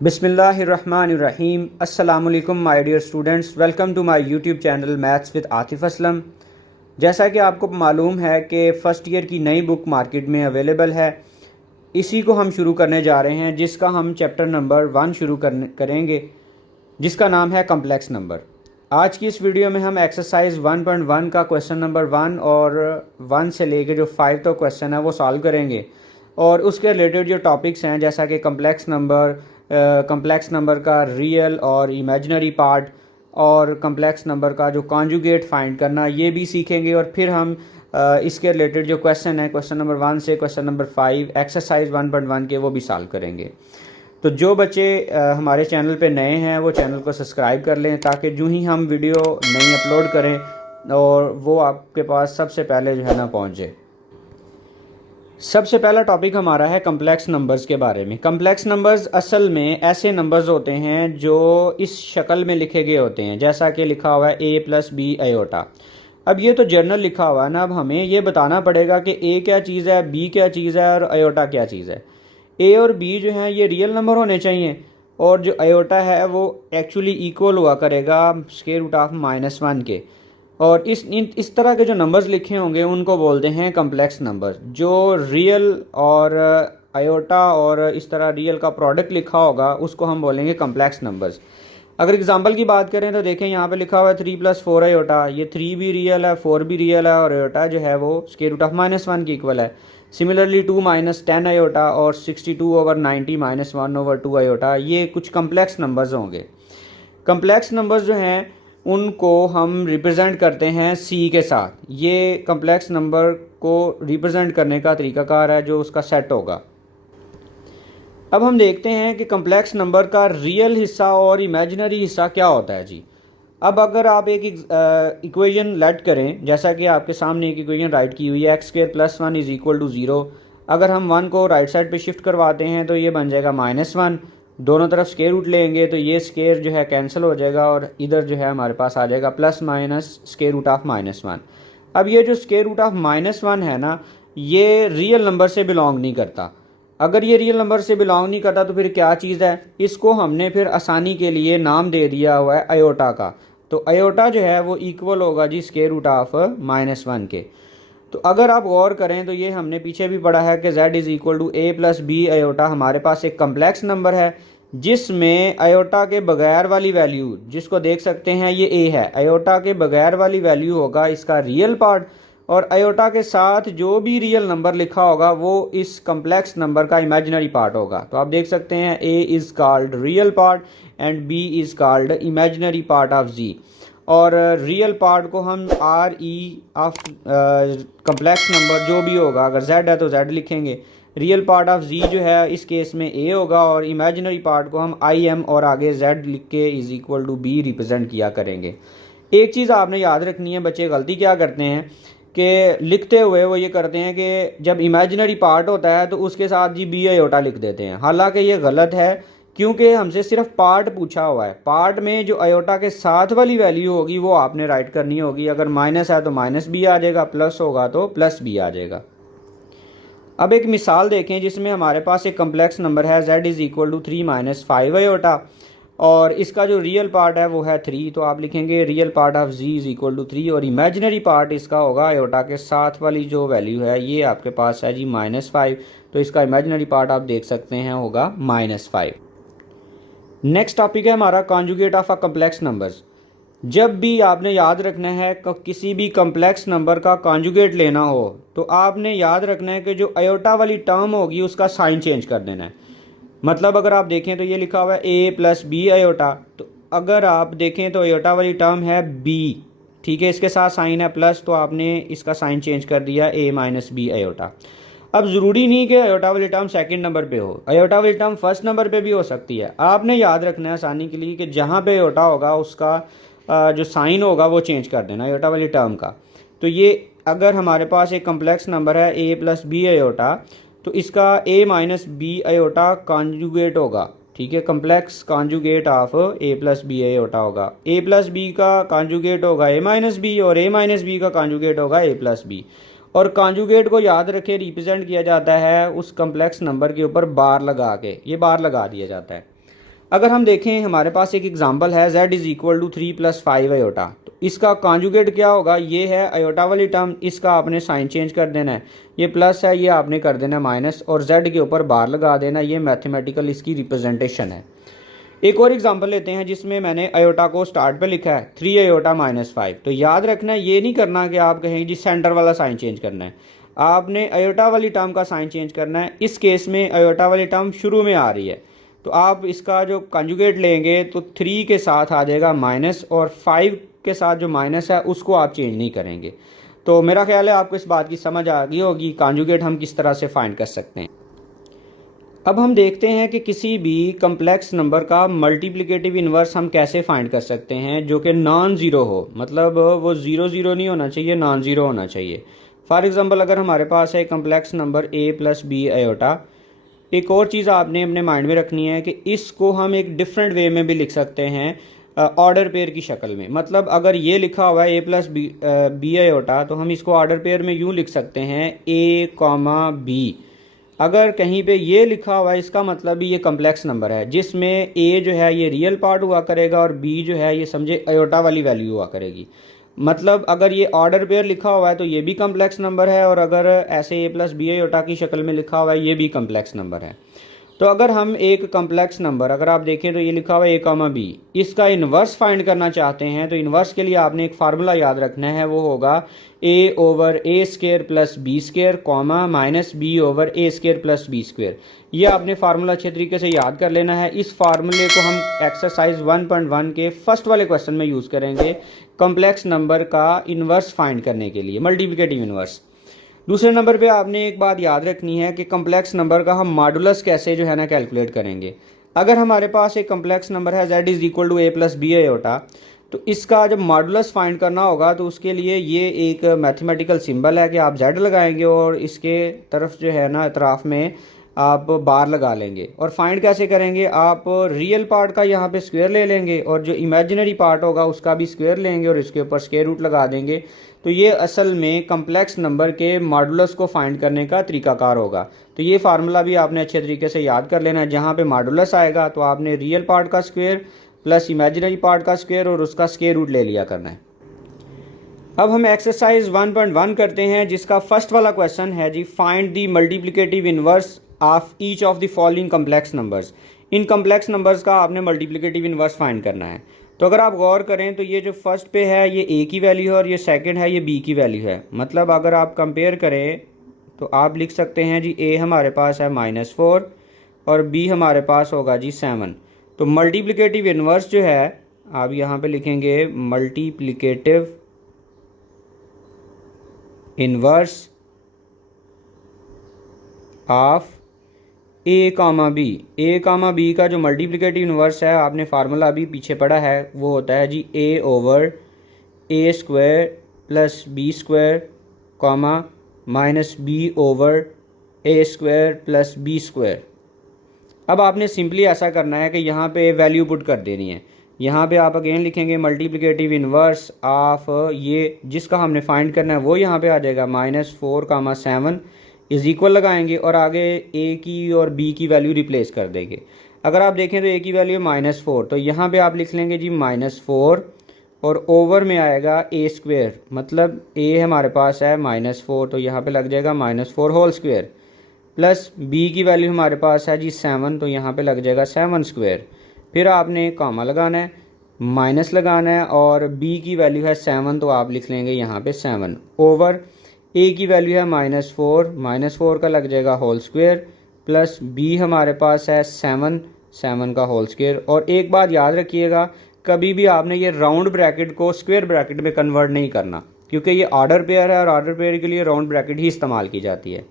बिस्मिल्लाहिर्रहमानिर्रहीम। अस्सलामुअलैकुम my dear students, welcome to my YouTube channel maths with Atif Aslam. जैसा कि आपको मालूम है कि फ़र्स्ट ईयर की नई बुक मार्केट में अवेलेबल है, इसी को हम शुरू करने जा रहे हैं, जिसका हम चैप्टर नंबर 1 शुरू करेंगे, जिसका नाम है कम्प्लेक्स नंबर। आज की इस वीडियो में हम एक्सरसाइज 1.1 का क्वेश्चन नंबर 1 और 1 से लेके जो 5 तक क्वेश्चन है वो सॉल्व करेंगे, और उसके रिलेटेड जो टॉपिक्स हैं जैसा कि कम्प्लेक्स नंबर का रियल और इमेजिनरी पार्ट, और कम्प्लेक्स नंबर का जो कॉन्जुगेट फाइंड करना, ये भी सीखेंगे। और फिर हम इसके रिलेटेड जो क्वेश्चन है क्वेश्चन नंबर 1 से क्वेश्चन नंबर 5 एक्सरसाइज 1.1 के वो भी सॉल्व करेंगे। तो जो बच्चे हमारे चैनल पे नए हैं वो चैनल को सब्सक्राइब कर लें, ताकि जो ही हम वीडियो नई अपलोड करें और वो आपके पास सबसे पहले जो है ना पहुँचे। सबसे पहला टॉपिक हमारा है कम्प्लेक्स नंबर्स के बारे में। कम्प्लेक्स नंबर्स असल में ऐसे नंबर्स होते हैं जो इस शक्ल में लिखे गए होते हैं, जैसा कि लिखा हुआ है a+b आयोटा। अब ये तो जर्नल लिखा हुआ है ना, अब हमें ये बताना पड़ेगा कि a क्या चीज़ है, b क्या चीज़ है और आयोटा क्या चीज़ है। a और b जो है ये रियल नंबर होने चाहिए, और जो आयोटा है वो एक्चुअली इक्वल हुआ करेगा स्क्वायर रूट ऑफ -1 के। और इस तरह के जो नंबर्स लिखे होंगे उनको बोलते हैं कम्प्लेक्स नंबर। जो रियल और आयोटा और इस तरह रियल का प्रोडक्ट लिखा होगा उसको हम बोलेंगे कम्प्लेक्स नंबर्स। अगर एग्जांपल की बात करें तो देखें, यहाँ पे लिखा हुआ है 3+4 आयोटा। ये 3 भी रियल है, 4 भी रियल है, और आयोटा जो है वो स्क्वायर रूट ऑफ -1 की इक्वल है। सिमिलरली 2 - 10 आयोटा और 62/90 -1/2 आयोटा, ये कुछ कम्प्लेक्स नंबर्स होंगे। कम्प्लेक्स नंबर्स जो हैं उनको हम रिप्रेजेंट करते हैं सी के साथ। ये कम्प्लेक्स नंबर को रिप्रेजेंट करने का तरीकाकार है जो उसका सेट होगा। अब हम देखते हैं कि कम्प्लेक्स नंबर का रियल हिस्सा और इमेजिनरी हिस्सा क्या होता है जी। अब अगर आप एक इक्वेशन लेट करें, जैसा कि आपके सामने एक इक्वेशन राइट की हुई है, x² + 1 = 0। अगर हम 1 को राइट साइड पे शिफ्ट करवाते हैं तो ये बन जाएगा -1। दोनों तरफ स्क्वायर रूट लेंगे तो ये स्क्वायर जो है कैंसिल हो जाएगा, और इधर जो है हमारे पास आ जाएगा plus minus square root of -1। अब ये जो स्क्वायर रूट ऑफ -1 है ना, ये रियल नंबर से बिलोंग नहीं करता। अगर ये रियल नंबर से बिलोंग नहीं करता तो फिर क्या चीज़ है, इसको हमने फिर आसानी के लिए नाम दे दिया हुआ है आयोटा का। तो आयोटा जो है वो इक्वल होगा जी स्क्वायर रूट ऑफ -1 के। तो अगर आप गौर करें तो ये हमने पीछे भी पढ़ा है कि z = a+b आयोटा हमारे पास एक कम्प्लेक्स नंबर है, जिसमें आयोटा के बगैर वाली वैल्यू, जिसको देख सकते हैं ये a है, आयोटा के बगैर वाली वैल्यू होगा इसका रियल पार्ट, और आयोटा के साथ जो भी रियल नंबर लिखा होगा वो इस कम्प्लेक्स नंबर का इमेजिनरी पार्ट होगा। तो आप देख सकते हैं a is called real part and b is called imaginary part of z। और रियल पार्ट को हम R E of complex number जो भी होगा, अगर z है तो z लिखेंगे, रियल पार्ट ऑफ z जो है इस केस में a होगा, और इमेजिनरी पार्ट को हम आई एम और आगे z लिख के = b रिप्रेजेंट किया करेंगे। एक चीज़ आपने याद रखनी है, बच्चे गलती क्या करते हैं कि लिखते हुए वो ये करते हैं कि जब इमेजिनरी पार्ट होता है तो उसके साथ जी b आयोटा लिख देते हैं। हालांकि ये गलत है, क्योंकि हमसे सिर्फ पार्ट पूछा हुआ है। पार्ट में जो आयोटा के साथ वाली वैल्यू होगी वो आपने राइट करनी होगी। अगर माइनस है तो -b आ जाएगा, प्लस होगा तो +b आ जाएगा। अब एक मिसाल देखें जिसमें हमारे पास एक कम्प्लेक्स नंबर है z = 3 - 5 आयोटा, और इसका जो रियल पार्ट है वो है 3। तो आप लिखेंगे रियल पार्ट ऑफ z = 3, और इमेजिनरी पार्ट इसका होगा आयोटा के साथ वाली जो वैल्यू है, ये आपके पास है जी -5। तो इसका इमेजिनरी पार्ट आप देख सकते हैं होगा -5। नेक्स्ट टॉपिक है हमारा conjugate of a complex numbers. जब भी आपने याद रखना है किसी भी कम्प्लेक्स नंबर का कॉन्जुगेट लेना हो, तो आपने याद रखना है कि जो आयोटा वाली टर्म होगी उसका साइन चेंज कर देना है। मतलब अगर आप देखें तो ये लिखा हुआ है a+b आयोटा, तो अगर आप देखें तो आयोटा वाली टर्म है b, ठीक है, इसके साथ साइन है प्लस, तो आपने इसका साइन चेंज कर दिया a - b आयोटा। अब ज़रूरी नहीं कि आयोटा वाली टर्म सेकंड नंबर पे हो, आयोटा वाली टर्म फर्स्ट नंबर पे भी हो सकती है। आपने याद रखना है आसानी के लिए कि जहाँ पे आयोटा होगा उसका जो साइन होगा वो चेंज कर देना आयोटा वाली टर्म का। तो ये अगर हमारे पास एक कम्प्लेक्स नंबर है a+b आयोटा, तो इसका a - b आयोटा कॉन्जुगेट होगा, ठीक है, complex conjugate of a+b iota होगा। a+b का कॉन्जुगेट होगा a - b, और a - b का कॉन्जुगेट होगा a+b। और कॉन्जुगेट को याद रखें रिप्रेजेंट किया जाता है उस कम्प्लेक्स नंबर के ऊपर बार लगा के, ये बार लगा दिया जाता है। अगर हम देखें हमारे पास एक एग्जांपल है z is equal to 3 + 5 iota, तो इसका कॉन्जुगेट क्या होगा, ये है आयोटा वाली टर्म, इसका आपने साइन चेंज कर देना है, ये प्लस है ये आपने कर देना है माइनस, और z के ऊपर बार लगा देना, ये मैथमेटिकल इसकी रिप्रेजेंटेशन है। एक और एग्जांपल लेते हैं जिसमें मैंने आयोटा को स्टार्ट पे लिखा है 3 आयोटा -5। तो याद रखना है ये नहीं करना कि आप कहें जी सेंटर वाला साइन चेंज करना है, आपने आयोटा वाली टर्म का साइन चेंज करना है। इस केस में आयोटा वाली टर्म शुरू में आ रही है, तो आप इसका जो कंजुगेट लेंगे तो 3 के साथ आ जाएगा माइनस, और 5 के साथ जो माइनस है उसको आप चेंज नहीं करेंगे। तो मेरा ख्याल है आपको इस बात की समझ आ गई होगी कंजुगेट हम किस तरह से फाइंड कर सकते हैं। अब हम देखते हैं कि किसी भी कम्प्लेक्स नंबर का मल्टीप्लिकेटिव इन्वर्स हम कैसे फाइंड कर सकते हैं जो कि नॉन ज़ीरो हो, मतलब वो ज़ीरो ज़ीरो नहीं होना चाहिए, नॉन ज़ीरो होना चाहिए। फॉर एग्जांपल अगर हमारे पास है complex number a + b iota, एक और चीज़ आपने अपने माइंड में रखनी है कि इसको हम एक डिफरेंट वे में भी लिख सकते हैं, ऑर्डर पेयर की शक्ल में। मतलब अगर ये लिखा हुआ है a + b आयोटा, तो हम इसको ऑर्डर पेयर में यूँ लिख सकते हैं a, b। अगर कहीं पे ये लिखा हुआ है इसका मतलब भी ये कम्प्लेक्स नंबर है जिसमें a जो है ये रियल पार्ट हुआ करेगा और b जो है ये समझे आयोटा वाली वैल्यू हुआ करेगी। मतलब अगर ये ऑर्डर पेयर लिखा हुआ है तो ये भी कम्प्लेक्स नंबर है, और अगर ऐसे a + b आयोटा की शक्ल में लिखा हुआ है ये भी कम्प्लेक्स नंबर है। तो अगर हम एक कम्प्लेक्स नंबर अगर आप देखें तो ये लिखा हुआ है a, b, इसका इन्वर्स फाइंड करना चाहते हैं, तो इन्वर्स के लिए आपने एक फार्मूला याद रखना है, वो होगा a/a² + b² comma -b/a² + b²। ये आपने फार्मूला अच्छे तरीके से याद कर लेना है। इस फार्मूले को हम एक्सरसाइज 1.1 के फर्स्ट वाले क्वेश्चन में यूज़ करेंगे कम्प्लेक्स नंबर का इन्वर्स फाइंड करने के लिए, मल्टीप्लिकेटिव इन्वर्स। दूसरे नंबर पे आपने एक बात याद रखनी है कि कम्प्लेक्स नंबर का हम मॉडुलस कैसे जो है ना कैलकुलेट करेंगे। अगर हमारे पास एक कम्प्लेक्स नंबर है z is equal to a + b iota, तो इसका जब मॉडुलस फाइंड करना होगा तो उसके लिए ये एक मैथमेटिकल सिंबल है कि आप z लगाएंगे और इसके तरफ जो है ना अतराफ में आप बार लगा लेंगे। और फाइंड कैसे करेंगे, आप रियल पार्ट का यहाँ पे स्क्वायर ले लेंगे और जो इमेजिनरी पार्ट होगा उसका भी स्क्वायर लेंगे और इसके ऊपर स्क्वायर रूट लगा देंगे। तो ये असल में कम्प्लेक्स नंबर के मॉडुलस को फाइंड करने का तरीकाकार होगा। तो ये फार्मूला भी आपने अच्छे तरीके से याद कर लेना है। जहाँ पे मॉडुलस आएगा तो आपने रियल पार्ट का स्क्वायर प्लस इमेजिनरी पार्ट का स्क्वायर और उसका स्क्वायर रूट ले लिया करना है। अब हम एक्सरसाइज 1.1 करते हैं जिसका फर्स्ट वाला क्वेश्चन है जी, find the multiplicative inverse of each of the following complex numbers. इन कम्प्लेक्स नंबर्स का आपने मल्टीप्लिकेटिव इन्वर्स फाइंड करना है। तो अगर आप गौर करें तो ये जो फर्स्ट पे है ये a की वैल्यू है और ये सेकंड है ये b की वैल्यू है। मतलब अगर आप कंपेयर करें तो आप लिख सकते हैं जी a हमारे पास है -4 और b हमारे पास होगा जी 7। तो मल्टीप्लिकेटिव इन्वर्स जो है आप यहाँ पे लिखेंगे multiplicative inverse of a, b का जो मल्टीप्लिकेटिव इन्वर्स है आपने फार्मूला अभी पीछे पढ़ा है, वो होता है जी a/a² + b² comma -b/a² + b²। अब आपने सिंपली ऐसा करना है कि यहाँ पे वैल्यू पुट कर देनी है। यहाँ पे आप अगेन लिखेंगे मल्टीप्लिकेटिव इन्वर्स ऑफ ये जिसका हमने फाइंड करना है वो यहाँ पे आ जाएगा -4, 7 इज इक्वल लगाएंगे और आगे a की और b की वैल्यू रिप्लेस कर देंगे। अगर आप देखें तो a की वैल्यू -4, तो यहाँ पे आप लिख लेंगे जी -4 और ओवर में आएगा a², मतलब a हमारे पास है -4 तो यहाँ पे लग जाएगा -4 होल स्क्वायर, प्लस b की वैल्यू हमारे पास है जी 7 तो यहाँ पे लग जाएगा 7²। फिर आपने कॉमा लगाना है, माइनस लगाना है और b की वैल्यू है 7 तो आप लिख लेंगे यहाँ पे 7 ओवर a की वैल्यू है -4 का लग जाएगा होल स्क्वायर, प्लस b हमारे पास है 7 का होल स्क्वायर। और एक बात याद रखिएगा, कभी भी आपने ये राउंड ब्रैकेट को स्क्वायर ब्रैकेट में कन्वर्ट नहीं करना, क्योंकि ये ऑर्डर पेयर है और ऑर्डर पेयर के लिए राउंड ब्रैकेट ही इस्तेमाल की जाती है।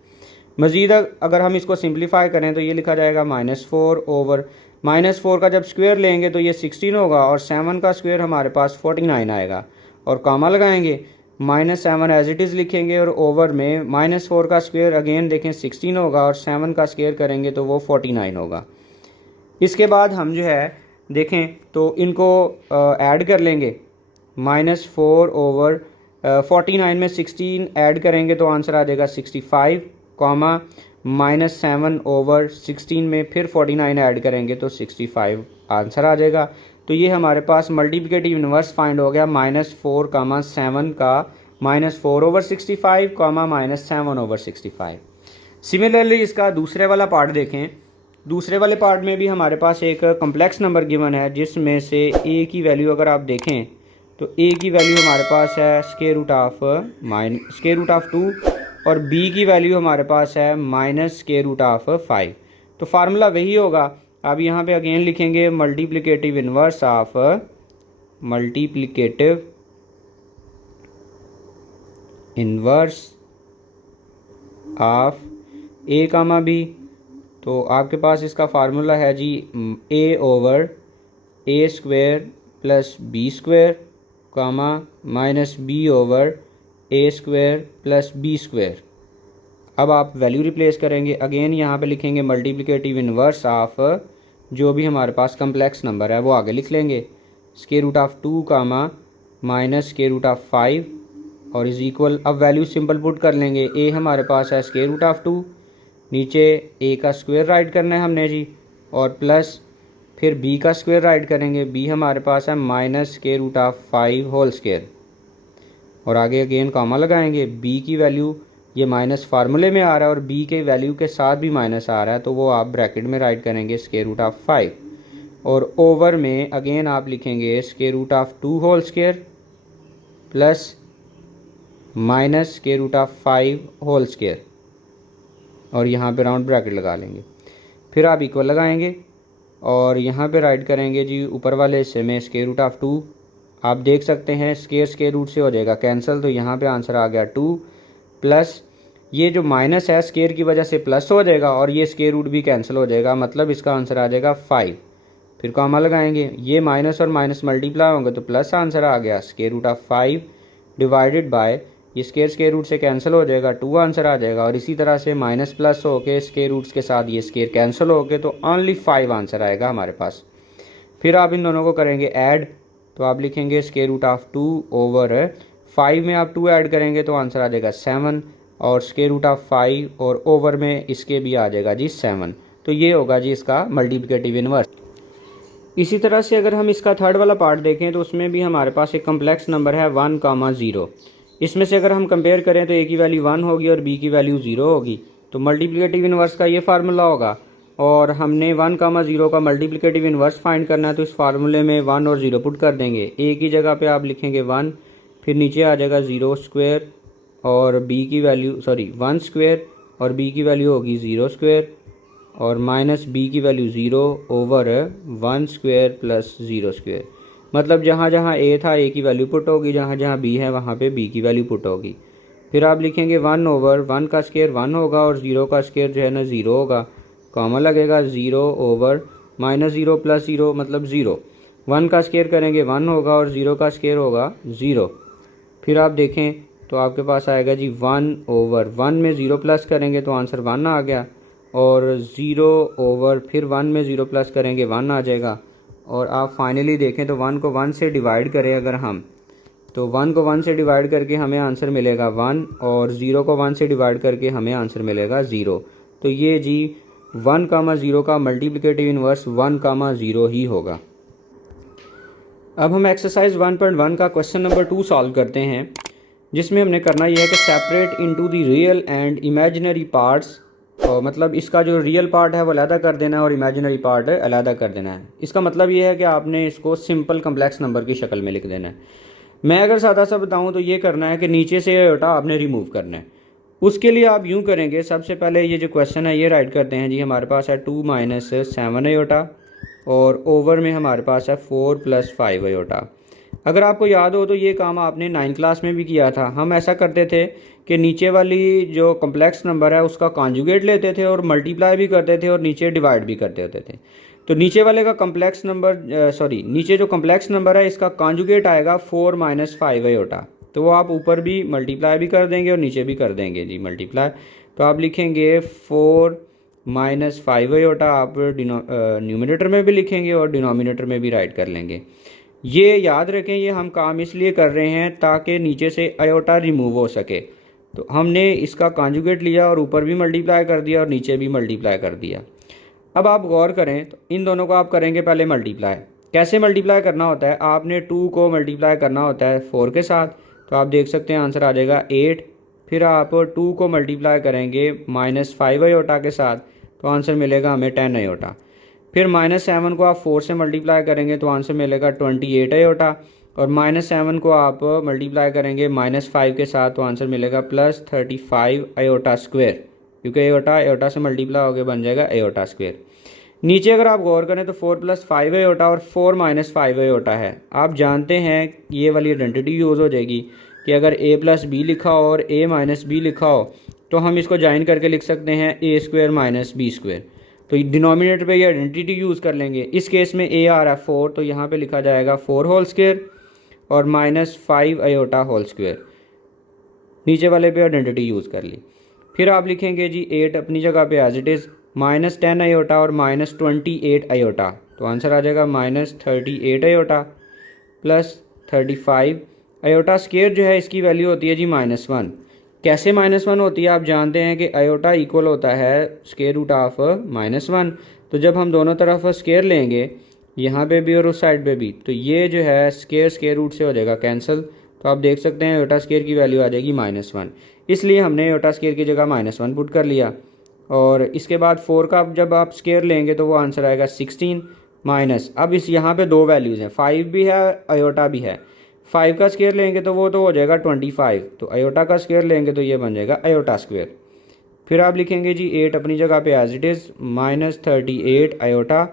मज़ीद अगर हम इसको सिंप्लीफाई करें तो ये लिखा जाएगा -4 ओवर -4 का जब स्क्वायर लेंगे तो ये 16 होगा और 7 का स्क्वायर हमारे पास 49 आएगा और कॉमा लगाएंगे, -7 एज इट इज़ लिखेंगे और ओवर में -4 का स्क्वायर अगेन देखें 16 होगा और 7 का स्क्वायर करेंगे तो वो 49 होगा। इसके बाद हम जो है देखें तो इनको ऐड कर लेंगे, -4 ओवर 49 में 16 ऐड करेंगे तो आंसर आ जाएगा 65 कॉमा -7/16 में फिर 49 ऐड करेंगे तो 65 आंसर आ जाएगा। तो ये हमारे पास मल्टीप्लिकेटिव इन्वर्स फाइंड हो गया -4, 7 का -4/65, -7/65। सिमिलरली इसका दूसरे वाला पार्ट देखें। दूसरे वाले पार्ट में भी हमारे पास एक कम्प्लेक्स नंबर गिवन है, जिसमें से ए की वैल्यू अगर आप देखें तो ए की वैल्यू हमारे पास है स्क्वायर रूट ऑफ 2 और बी की वैल्यू हमारे पास है -√5। तो फार्मूला वही होगा। अब यहाँ पे अगेन लिखेंगे multiplicative inverse of A comma B. तो आपके पास इसका फार्मूला है जी a/a² प्लस b² कामा -b/a² प्लस b²। अब आप वैल्यू रिप्लेस करेंगे। अगेन यहाँ पे लिखेंगे मल्टीप्लिकेटिव इन्वर्स ऑफ जो भी हमारे पास कम्प्लेक्स नंबर है वो आगे लिख लेंगे, √2 कामा -√5 और इज़ इक्वल। अब वैल्यू सिंपल पुट कर लेंगे। ए हमारे पास है √2, नीचे ए का स्क्वायर राइट करना है हमने जी, और प्लस फिर बी का स्क्वायर राइट करेंगे। बी हमारे पास है -√5 होल स्क्वायर और आगे अगेन कॉमा लगाएंगे। बी की वैल्यू ये माइनस फार्मूले में आ रहा है और बी के वैल्यू के साथ भी माइनस आ रहा है, तो वो आप ब्रैकेट में राइट करेंगे √5 और ओवर में अगेन आप लिखेंगे √2 whole square plus -√5 whole square और यहाँ पे राउंड ब्रैकेट लगा लेंगे। फिर आप इक्वल लगाएंगे और यहाँ पे राइट करेंगे जी ऊपर वाले हिस्से में √2। आप देख सकते हैं स्क्वायर रूट से हो जाएगा कैंसिल, तो यहाँ पे आंसर आ गया 2 प्लस ये जो माइनस है स्क्वायर की वजह से प्लस हो जाएगा और ये स्क्वायर रूट भी कैंसिल हो जाएगा, मतलब इसका आंसर आ जाएगा 5। फिर कॉमा लगाएंगे, ये माइनस और माइनस मल्टीप्लाई होंगे तो प्लस आंसर आ गया √5 डिवाइडेड बाय ये स्क्वायर रूट से कैंसिल हो जाएगा, 2 आंसर आ जाएगा। और इसी तरह से माइनस प्लस होके स्क्वायर रूट्स के साथ ये स्क्वायर कैंसिल हो गए तो ओनली 5 आंसर आएगा हमारे पास। फिर आप इन दोनों को करेंगे ऐड, तो आप लिखेंगे √2 ओवर 5 में आप 2 ऐड करेंगे तो आंसर आ जाएगा 7 और √5 और ओवर में इसके भी आ जाएगा जी 7। तो ये होगा जी इसका मल्टीप्लिकेटिव इन्वर्स। इसी तरह से अगर हम इसका थर्ड वाला पार्ट देखें तो उसमें भी हमारे पास एक कम्प्लेक्स नंबर है 1, 0। इसमें से अगर हम कंपेयर करें तो ए की वैल्यू 1 होगी और बी की वैल्यू 0 होगी, तो मल्टीप्लिकेटिव इन्वर्स का ये फार्मूला होगा। और हमने 1, 0 का मल्टीप्लिकेटिव इन्वर्स फाइंड करना है, तो इस फार्मूले में 1 और 0 पुट कर देंगे। ए की जगह पे आप लिखेंगे 1, फिर नीचे आ जाएगा 0 स्क्वायर और बी की वैल्यू 1 स्क्वायर और बी की वैल्यू होगी 0 स्क्वायर और माइनस बी की value 0 over 1 square plus 0 square. मतलब जहाँ जहाँ ए था ए की वैल्यू पुट होगी, जहाँ जहाँ बी है वहाँ पे बी की वैल्यू पुट होगी। फिर आप लिखेंगे 1 ओवर 1 का स्क्वायर 1 होगा और 0 का स्क्वायर जो है ना 0 होगा, कॉमा लगेगा 0 ओवर -0 प्लस 0 मतलब 0। 1 का स्क्वायर करेंगे 1 होगा और 0 का स्क्वायर होगा 0। फिर आप देखें तो आपके पास आएगा जी 1 ओवर 1 में 0 प्लस करेंगे तो आंसर 1 आ गया और 0 ओवर फिर 1 में 0 प्लस करेंगे 1 आ जाएगा। और आप फाइनली देखें तो 1 को 1 से डिवाइड करें अगर हम, तो 1 को 1 से डिवाइड करके हमें आंसर मिलेगा 1 और 0 को 1 से डिवाइड करके हमें आंसर मिलेगा 0। तो ये जी 1, 0 का मल्टीप्लिकेटिव इन्वर्स 1, 0 ही होगा। अब हम एक्सरसाइज 1.1 का क्वेश्चन नंबर 2 सॉल्व करते हैं, जिसमें हमने करना यह है कि separate into the real and imaginary parts. मतलब इसका जो रियल पार्ट है वो अलहदा कर देना है और इमेजिनरी पार्ट अलहदा कर देना है। इसका मतलब ये है कि आपने इसको सिंपल कम्प्लेक्स नंबर की शक्ल में लिख देना है। मैं अगर सादा सा बताऊं तो ये करना है कि नीचे से आयोटा आपने रिमूव करना है। उसके लिए आप यूं करेंगे, सबसे पहले ये जो क्वेश्चन है ये राइट करते हैं जी। हमारे पास है 2 - 7 आयोटा और ओवर में हमारे पास है 4 + 5 आयोटा। अगर आपको याद हो तो ये काम आपने 9th क्लास में भी किया था। हम ऐसा करते थे कि नीचे वाली जो कम्प्लेक्स नंबर है उसका कॉन्जुगेट लेते थे और मल्टीप्लाई भी करते थे और नीचे डिवाइड भी करते होते थे। तो नीचे वाले का कम्प्लेक्स नंबर नीचे जो कम्प्लेक्स नंबर है इसका कॉन्जुगेट आएगा 4 - 5 आयोटा। तो वो आप ऊपर भी मल्टीप्लाई भी कर देंगे और नीचे भी कर देंगे जी मल्टीप्लाई। तो आप लिखेंगे 4 - 5 आयोटा, आप न्यूमिनेटर में भी लिखेंगे और डिनोमिनेटर में भी राइट कर लेंगे। ये याद रखें, ये हम काम इसलिए कर रहे हैं ताकि नीचे से आयोटा रिमूव हो सके। तो हमने इसका कॉन्जुगेट लिया और ऊपर भी मल्टीप्लाई कर दिया और नीचे भी मल्टीप्लाई कर दिया। अब आप गौर करें तो इन दोनों को आप करेंगे पहले मल्टीप्लाई। कैसे मल्टीप्लाई करना होता है, आपने 2 को मल्टीप्लाई करना होता है 4 के साथ, तो आप देख सकते हैं आंसर आ जाएगा 8। फिर आप 2 को मल्टीप्लाई करेंगे -5 अयोटा के साथ, तो आंसर मिलेगा हमें 10 अयोटा। फिर -7 को आप 4 से मल्टीप्लाई करेंगे तो आंसर मिलेगा 28 अयोटा, और -7 को आप मल्टीप्लाई करेंगे -5 के साथ तो आंसर मिलेगा +35 अयोटा स्क्वेयर, क्योंकि अयोटा अयोटा से मल्टीप्लाई होकर बन जाएगा अयोटा स्क्वेयर। नीचे अगर आप गौर करें तो 4 + 5 अयोटा और 4 - 5 अयोटा है। आप जानते हैं ये वाली आइडेंटिटी यूज़ हो जाएगी कि अगर a + b लिखा हो और a - b लिखा हो तो हम इसको ज्वाइन करके लिख सकते हैं a² - b²। तो डिनोमिनेटर पे ये आइडेंटिटी यूज़ कर लेंगे। इस केस में a आ रहा है 4, तो यहाँ पे लिखा जाएगा 4 होल स्क्वायर और -5 अयोटा होल स्क्वायर। नीचे वाले पे आइडेंटिटी यूज़ कर ली। फिर आप लिखेंगे जी 8 अपनी जगह पे एज इट इज़, -10 अयोटा और -28 अयोटा, तो आंसर आ जाएगा -38 अयोटा +35 अयोटा स्क्वायर। जो है इसकी वैल्यू होती है जी -1। कैसे -1 होती है, आप जानते हैं कि अयोटा इक्वल होता है स्क्वायर रूट ऑफ -1। तो जब हम दोनों तरफ स्क्वायर लेंगे, यहाँ पे भी और उस साइड पे भी, तो ये जो है स्क्वायर रूट से हो जाएगा कैंसिल। तो आप देख सकते हैं अयोटा स्क्वायर की वैल्यू आ जाएगी -1, इसलिए हमने अयोटा स्क्वायर की जगह -1 पुट कर लिया। और इसके बाद 4 का जब आप स्क्वायर लेंगे तो वो आंसर आएगा 16 माइनस, अब इस यहाँ पे 2 वैल्यूज़ हैं, 5 भी है अयोटा भी है। 5 का स्क्वायर लेंगे तो वो तो हो जाएगा 25, तो अयोटा का स्क्वायर लेंगे तो ये बन जाएगा अयोटा स्क्वायर। फिर आप लिखेंगे जी 8 अपनी जगह पे एज इट इज़, -38 अयोटा,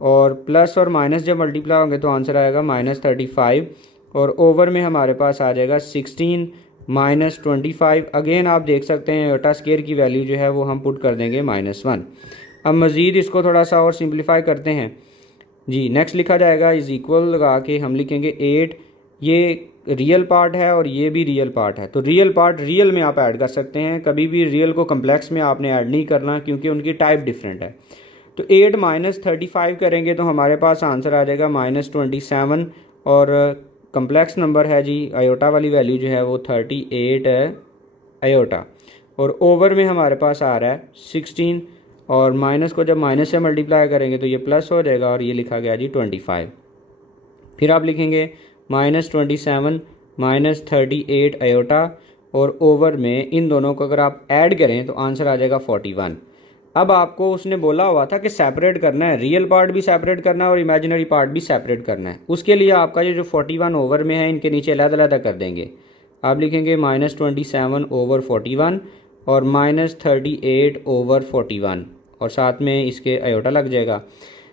और प्लस और माइनस जब मल्टीप्लाई होंगे तो आंसर आएगा -35, और ओवर में हमारे पास आ जाएगा 16 -25। अगेन आप देख सकते हैं अयोटा स्क्वायर की वैल्यू जो है वो हम पुट कर देंगे -1। अब मज़ीद इसको थोड़ा सा और सिंप्लीफाई करते हैं जी। नेक्स्ट लिखा जाएगा इज़ इक्वल लगा के हम लिखेंगे 8, ये रियल पार्ट है और ये भी रियल पार्ट है, तो रियल पार्ट रियल में आप ऐड कर सकते हैं, कभी भी रियल को कम्प्लेक्स में आपने ऐड नहीं करना क्योंकि उनकी टाइप डिफरेंट है। तो 8 - 35 करेंगे तो हमारे पास आंसर आ जाएगा -27, और कम्प्लेक्स नंबर है जी, अयोटा वाली वैल्यू जो है वो 38 है अयोटा, और ओवर में हमारे पास आ रहा है 16, और माइनस को जब माइनस से मल्टीप्लाई करेंगे तो ये प्लस हो जाएगा और ये लिखा गया जी 25। फिर आप लिखेंगे -27 -38 अयोटा, और ओवर में इन दोनों को अगर आप ऐड करें तो आंसर आ जाएगा 41। अब आपको उसने बोला हुआ था कि सेपरेट करना है, रियल पार्ट भी सेपरेट करना है और इमेजिनरी पार्ट भी सेपरेट करना है। उसके लिए आपका ये जो 41 ओवर में है इनके नीचे अलग-अलग कर देंगे। आप लिखेंगे -27 ओवर 41 और -38 ओवर 41, और साथ में इसके अयोटा लग जाएगा।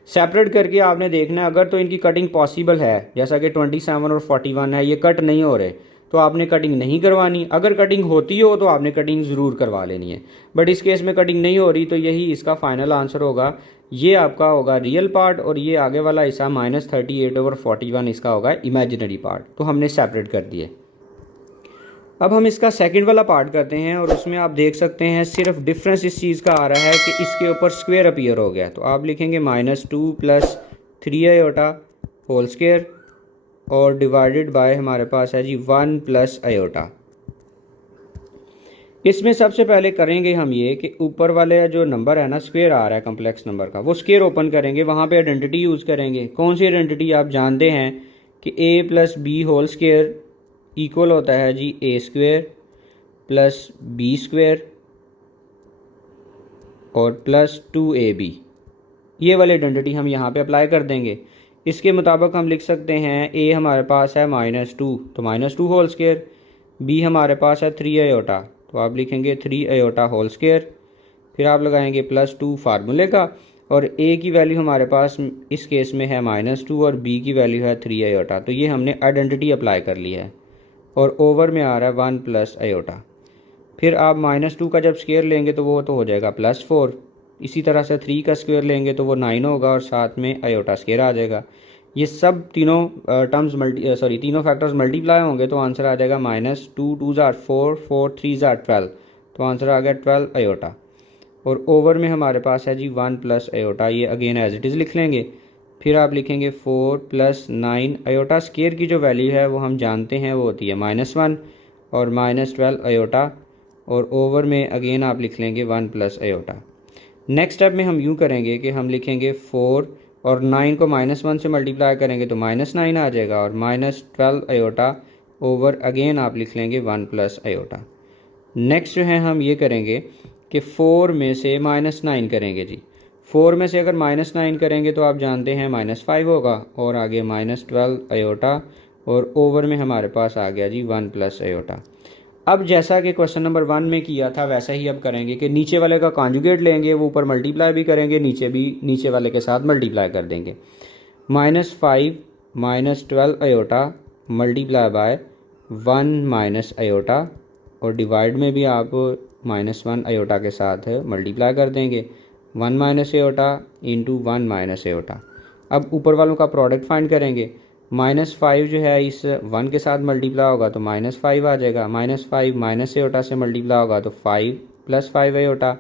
सेपरेट करके आपने देखना है, अगर तो इनकी कटिंग पॉसिबल है, जैसा कि 27 और 41 है, ये कट नहीं हो रहे तो आपने कटिंग नहीं करवानी। अगर कटिंग होती हो तो आपने कटिंग ज़रूर करवा लेनी है, बट इस केस में कटिंग नहीं हो रही तो यही इसका फाइनल आंसर होगा। ये आपका होगा रियल पार्ट, और ये आगे वाला हिस्सा -38 ओवर 41 इसका होगा इमेजिनरी पार्ट, तो हमने सेपरेट कर दिए। अब हम इसका सेकंड वाला पार्ट करते हैं, और उसमें आप देख सकते हैं सिर्फ डिफरेंस इस चीज़ का आ रहा है कि इसके ऊपर स्क्वायर अपीयर हो गया। तो आप लिखेंगे -2 + 3 अयोटा होल स्क्वायर, और डिवाइडेड बाय हमारे पास है जी 1 + अयोटा। इसमें सबसे पहले करेंगे हम ये कि ऊपर वाले जो नंबर है ना, स्क्वायर आ रहा है कम्प्लेक्स नंबर का, वो स्क्वायर ओपन करेंगे, वहाँ पे आइडेंटिटी यूज़ करेंगे। कौन सी आइडेंटिटी, आप जानते हैं कि a + b whole square equal होता है जी a² + b² और +2ab। ये वाली आइडेंटिटी हम यहाँ पे अप्लाई कर देंगे। इसके मुताबिक हम लिख सकते हैं a हमारे पास है -2, तो -2 होल स्क्वायर, b हमारे पास है 3 अयोटा, तो आप लिखेंगे 3 अयोटा होल स्क्वायर। फिर आप लगाएंगे +2 फार्मूले का, और a की वैल्यू हमारे पास इस केस में है -2 और b की वैल्यू है 3 अयोटा, तो ये हमने आइडेंटिटी अप्लाई कर ली है, और ओवर में आ रहा है 1 + अयोटा। फिर आप -2 का जब स्क्वायर लेंगे तो वो तो हो जाएगा +4। इसी तरह से 3 का स्क्वायर लेंगे तो वो 9 होगा, और साथ में अयोटा स्क्वायर आ जाएगा। ये सब तीनों तीनों फैक्टर्स मल्टीप्लाई होंगे तो आंसर आ जाएगा -2 2 = 4 4 3 = 12, तो आंसर आ गया 12 अयोटा। और ओवर में हमारे पास है जी 1 + अयोटा, ये अगेन एज इट इज़ लिख लेंगे। फिर आप लिखेंगे 4 + 9 अयोटा स्क्वायर की जो वैल्यू है वो हम जानते हैं वो होती है -1, और -12 अयोटा, और ओवर में अगेन आप लिख लेंगे 1 प्लस आयोटा। नेक्स्ट स्टेप में हम यूँ करेंगे कि हम लिखेंगे 4 और 9 को -1 से मल्टीप्लाई करेंगे तो -9 आ जाएगा, और -12 आयोटा ओवर अगेन आप लिख लेंगे 1 प्लस आयोटा। नेक्स्ट जो है हम ये करेंगे कि 4 में से -9 करेंगे जी। 4 में से अगर -9 करेंगे तो आप जानते हैं -5 होगा, और आगे -12 आयोटा, और ओवर में हमारे पास आ गया जी 1 प्लस आयोटा। अब जैसा कि क्वेश्चन नंबर 1 में किया था वैसा ही अब करेंगे कि नीचे वाले का कॉन्जुगेट लेंगे, वो ऊपर मल्टीप्लाई भी करेंगे, नीचे भी नीचे वाले के साथ मल्टीप्लाई कर देंगे। -5 -12 iota multiply by 1 minus iota, और डिवाइड में भी आप -1 आयोटा के साथ मल्टीप्लाई कर देंगे। 1 minus iota into 1 minus iota. अब ऊपर वालों का प्रोडक्ट फाइंड करेंगे। -5 जो है इस 1 के साथ मल्टीप्लाई होगा तो -5 आ जाएगा। -5 माइनस आयोटा से मल्टीप्लाई होगा तो 5 प्लस 5 आयोटा।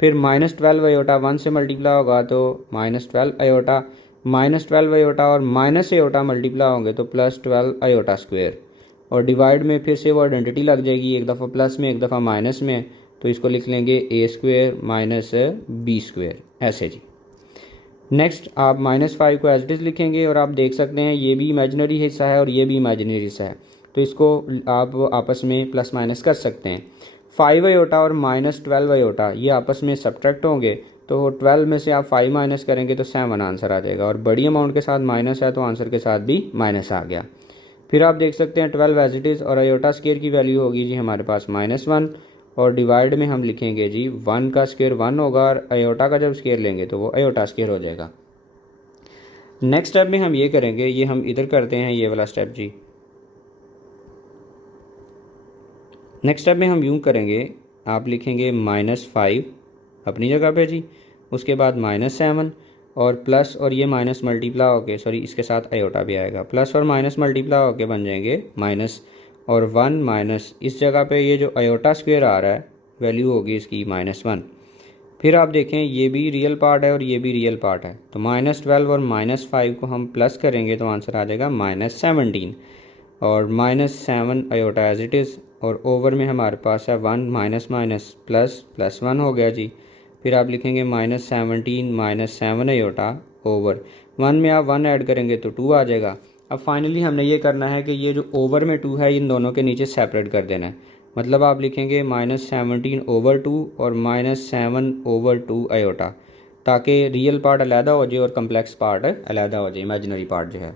फिर -12 आयोटा 1 से मल्टीप्लाई होगा तो -12 आयोटा, -12 आयोटा और माइनस आयोटा मल्टीप्लाई होंगे तो +12 आयोटा स्क्वायर, और डिवाइड में फिर से वो आइडेंटिटी लग जाएगी, एक दफ़ा प्लस में एक दफ़ा माइनस में, तो इसको लिख लेंगे a square minus b square, ऐसे जी। नेक्स्ट आप -5 को एज इट इज़ लिखेंगे, और आप देख सकते हैं ये भी इमेजिनरी हिस्सा है और ये भी इमेजिनरी हिस्सा है, तो इसको आप आपस में प्लस माइनस कर सकते हैं। 5 आयोटा और -12 आयोटा ये आपस में सब्ट्रैक्ट होंगे, तो 12 में से आप 5 माइनस करेंगे तो 7 आंसर आ जाएगा, और बड़ी अमाउंट के साथ माइनस है तो आंसर के साथ भी माइनस आ गया। फिर आप देख सकते हैं 12 एज इट इज़, और आयोटा स्क्वायर की वैल्यू होगी जी हमारे पास -1, और डिवाइड में हम लिखेंगे जी 1 का स्क्वायर 1 होगा, और आयोटा का जब स्क्वायर लेंगे तो वो आयोटा स्क्वायर हो जाएगा। नेक्स्ट स्टेप में हम ये करेंगे, ये हम इधर करते हैं ये वाला स्टेप जी। नेक्स्ट स्टेप में हम यूँ करेंगे, आप लिखेंगे -5 अपनी जगह पे जी, उसके बाद -7 और प्लस, और ये माइनस मल्टीप्लाई होके, सॉरी इसके साथ आयोटा भी आएगा, प्लस और माइनस मल्टीप्लाई होके बन जाएंगे माइनस, और 1 माइनस इस जगह पे ये जो आयोटा स्क्वायर आ रहा है वैल्यू होगी इसकी -1। फिर आप देखें ये भी रियल पार्ट है और ये भी रियल पार्ट है, तो -12 और -5 को हम प्लस करेंगे तो आंसर आ जाएगा -17, और -7 आयोटा एज इट इज़, और ओवर में हमारे पास है 1 माइनस माइनस प्लस, +1 हो गया जी। फिर आप लिखेंगे -17 -7 आयोटा ओवर 1 में आप 1 ऐड करेंगे तो 2 आ जाएगा। अब फाइनली हमने ये करना है कि ये जो ओवर में 2 है इन दोनों के नीचे सेपरेट कर देना है, मतलब आप लिखेंगे -17 ओवर 2 और -7 ओवर 2 आयोटा, ताकि रियल पार्ट अलहदा हो जाए और कम्प्लेक्स पार्ट अलहदा हो जाए, इमेजिनरी पार्ट जो है।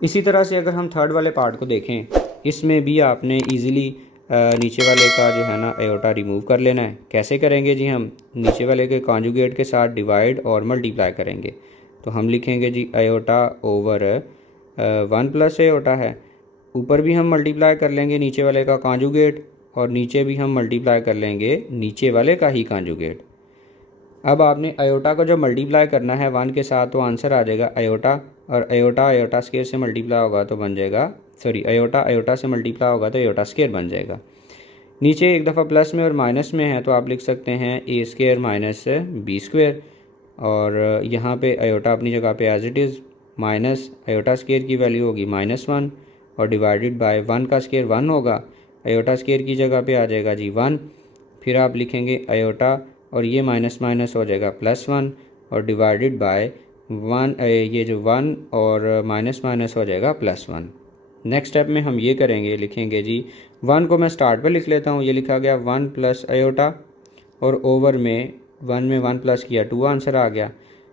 इसी तरह से अगर हम थर्ड वाले पार्ट को देखें, इसमें भी आपने ईज़िली नीचे वाले का जो है ना आयोटा रिमूव कर लेना है। कैसे करेंगे जी, हम नीचे वाले के कॉन्जुगेट के साथ डिवाइड और मल्टीप्लाई करेंगे, तो हम लिखेंगे जी आयोटा ओवर 1 प्लस आयोटा है, ऊपर भी हम मल्टीप्लाई कर लेंगे नीचे वाले का कॉन्जुगेट, और नीचे भी हम मल्टीप्लाई कर लेंगे नीचे वाले का ही कॉन्जुगेट। अब आपने आयोटा को जब मल्टीप्लाई करना है 1 के साथ तो आंसर आ जाएगा आयोटा, और आयोटा आयोटा स्क्वायर से मल्टीप्लाई होगा तो बन जाएगा, सॉरी आयोटा आयोटा से मल्टीप्लाई होगा तो आयोटा स्क्वायर बन जाएगा। नीचे एक दफ़ा प्लस में और माइनस में है तो आप लिख सकते हैं a square minus b square, और यहाँ पे आयोटा अपनी जगह पे as it is, minus iota square की वैल्यू होगी -1, और डिवाइडेड बाय 1 का स्क्वायर 1 होगा, आयोटा स्क्वायर की जगह पे आ जाएगा जी 1। फिर आप लिखेंगे आयोटा, और ये माइनस माइनस हो जाएगा +1, और डिवाइडेड बाय 1, ये जो 1 और माइनस माइनस हो जाएगा +1। नेक्स्ट स्टेप में हम ये करेंगे, लिखेंगे जी 1 को मैं स्टार्ट पे लिख लेता हूँ, ये लिखा गया 1 प्लस आयोटा, और ओवर में 1 में 1 प्लस किया 2 आंसर आ गया।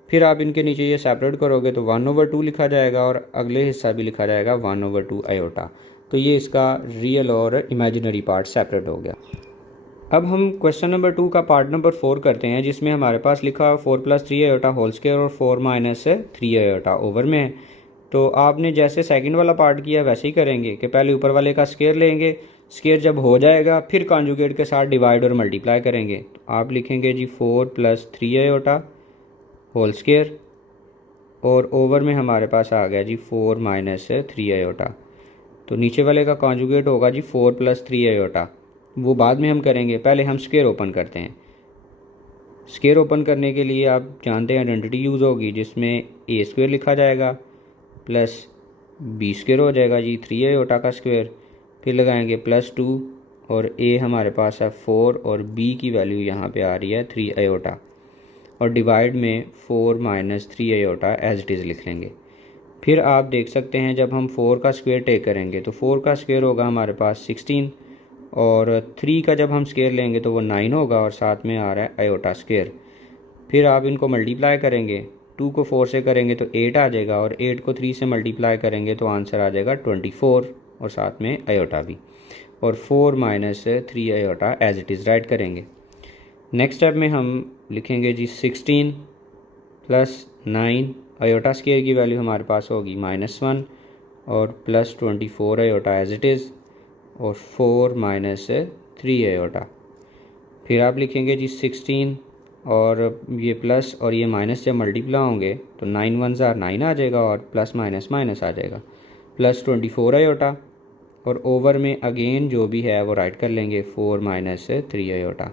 फिर आप इनके नीचे ये सेपरेट करोगे तो 1/2 लिखा जाएगा, और अगले हिस्सा भी लिखा जाएगा 1/2 आयोटा। तो ये इसका रियल और इमेजिनरी पार्ट सेपरेट हो गया। अब हम क्वेश्चन नंबर 2 का पार्ट नंबर 4 करते हैं, जिसमें हमारे पास लिखा 4 + 3 आयोटा होल स्क्वायर और 4 - 3 आयोटा ओवर में है। तो आपने जैसे सेकंड वाला पार्ट किया वैसे ही करेंगे कि पहले ऊपर वाले का स्क्वायर लेंगे, स्क्वायर जब हो जाएगा फिर कॉन्जुगेट के साथ डिवाइड और मल्टीप्लाई करेंगे। तो आप लिखेंगे जी 4 + 3 आयोटा होल स्क्वायर, और ओवर में हमारे पास आ गया जी 4 - 3 आयोटा। तो नीचे वाले का कॉन्जुगेट होगा जी 4 + 3 आयोटा, वो बाद में हम करेंगे, पहले हम स्क्वायर ओपन करते हैं। स्क्वायर ओपन करने के लिए आप जानते हैं आइडेंटिटी यूज़ होगी, जिसमें a स्क्वायर लिखा जाएगा प्लस b स्क्वायर हो जाएगा जी 3 आयोटा का स्क्वायर, फिर लगाएंगे +2 और a हमारे पास है 4 और b की वैल्यू यहाँ पे आ रही है 3 आयोटा, और डिवाइड में 4 minus 3 iota as it is लिख लेंगे। फिर आप देख सकते हैं जब हम 4 का स्क्वायर टेक करेंगे तो 4 का स्क्वायर होगा हमारे पास 16, और 3 का जब हम स्क्वायर लेंगे तो वो 9 होगा, और साथ में आ रहा है आयोटा स्क्वायर। फिर आप इनको मल्टीप्लाई करेंगे, 2 को 4 से करेंगे तो 8 आ जाएगा, और 8 को 3 से मल्टीप्लाई करेंगे तो आंसर आ जाएगा 24, और साथ में आयोटा भी, और 4 minus 3 iota as it is write करेंगे। नेक्स्ट स्टेप में हम लिखेंगे जी 16 प्लस 9, आयोटा स्क्वायर की वैल्यू हमारे पास होगी -1, और plus 24 iota as it is, और 4 माइनस 3 आयोटा। फिर आप लिखेंगे जी 16, और ये प्लस और ये माइनस जब मल्टीप्लाई होंगे तो 9 1 ज़ार 9 आ जाएगा, और प्लस माइनस माइनस आ जाएगा, प्लस 24 आयोटा, और ओवर में अगेन जो भी है वो राइट कर लेंगे 4 माइनस 3 आयोटा।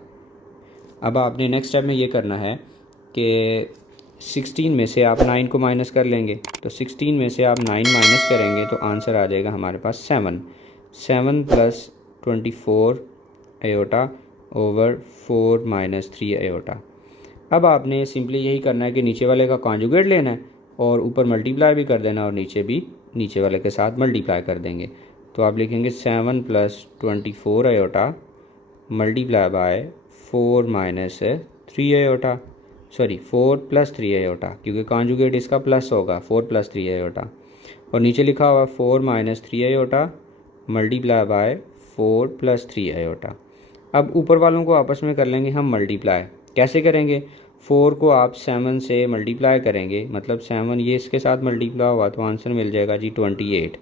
अब आपने नेक्स्ट स्टेप में ये करना है कि 16 में से आप 9 को माइनस कर लेंगे, तो 16 में से आप 9 माइनस करेंगे तो आंसर आ जाएगा हमारे पास 7 plus 24 iota over 4 minus 3 iota. अब आपने सिंपली यही करना है कि नीचे वाले का कॉन्जुगेट लेना है और ऊपर मल्टीप्लाई भी कर देना, और नीचे भी नीचे वाले के साथ मल्टीप्लाई कर देंगे। तो आप लिखेंगे 7 plus 24 iota multiply by 4 minus 3 iota, sorry 4 plus 3 iota, क्योंकि कॉन्जुगेट इसका प्लस होगा 4 प्लस 3 आयोटा, और नीचे लिखा हुआ 4 minus 3 iota multiply by 4 plus 3 iota. अब ऊपर वालों को आपस में कर लेंगे हम मल्टीप्लाई। कैसे करेंगे? 4 को आप 7 से मल्टीप्लाई करेंगे, मतलब 7 ये इसके साथ मल्टीप्लाई हुआ तो आंसर मिल जाएगा जी 28।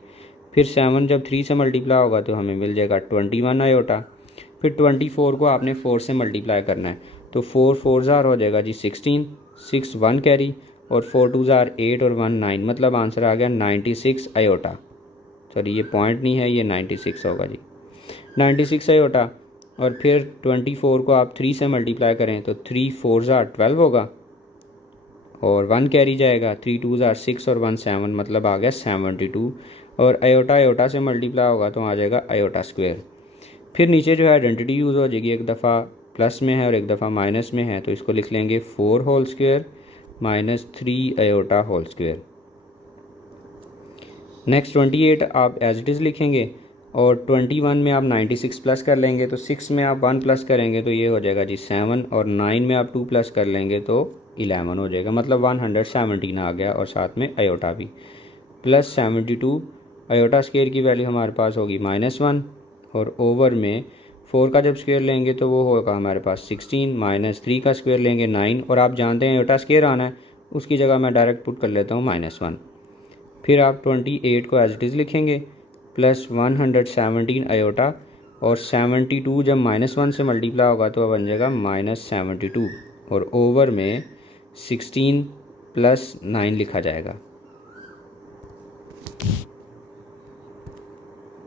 फिर 7 जब 3 से मल्टीप्लाई होगा तो हमें मिल जाएगा 21 आयोटा। फिर 24 को आपने 4 से मल्टीप्लाई करना है, तो 4 4 ज़ार हो जाएगा जी 16, 6 1 कैरी, और 4 2 ज़ार 8 और 1 9, मतलब आंसर आ गया 96 आयोटा। सॉरी ये पॉइंट नहीं है, ये 96 होगा जी 96 आयोटा। और फिर 24 को आप 3 से मल्टीप्लाई करें तो 3 4 ज़ार 12 होगा, और 1 कैरी जाएगा, 3 2 ज़ार 6 और 1 7, मतलब आ गया 72। और आयोटा आयोटा से मल्टीप्लाई होगा तो आ जाएगा आयोटा स्क्वायर। फिर नीचे जो है आइडेंटिटी यूज़ हो जाएगी, एक दफ़ा प्लस में है और एक दफ़ा माइनस में है, तो इसको लिख लेंगे 4 whole square minus 3 iota whole square. Next 28 आप एज इट इज़ लिखेंगे, और 21 में आप 96 प्लस कर लेंगे, तो 6 में आप 1 प्लस करेंगे तो ये हो जाएगा जी 7, और 9 में आप 2 प्लस कर लेंगे तो 11 हो जाएगा, मतलब 117 आ गया, और साथ में आयोटा भी प्लस 72। आयोटा स्क्वायर की वैल्यू हमारे पास होगी -1, और ओवर में 4 का जब स्क्वायर लेंगे तो वो होगा हमारे पास 16, माइनस 3 का स्क्वायर लेंगे 9, और आप जानते हैं आयोटा स्क्वायर आना है, उसकी जगह मैं डायरेक्ट पुट कर लेता हूँ -1। फिर आप 28 को एज इट इज़ लिखेंगे प्लस 117 आयोटा, और 72 जब -1 से मल्टीप्लाई होगा तो बन जाएगा -72, और ओवर में 16 प्लस 9 लिखा जाएगा।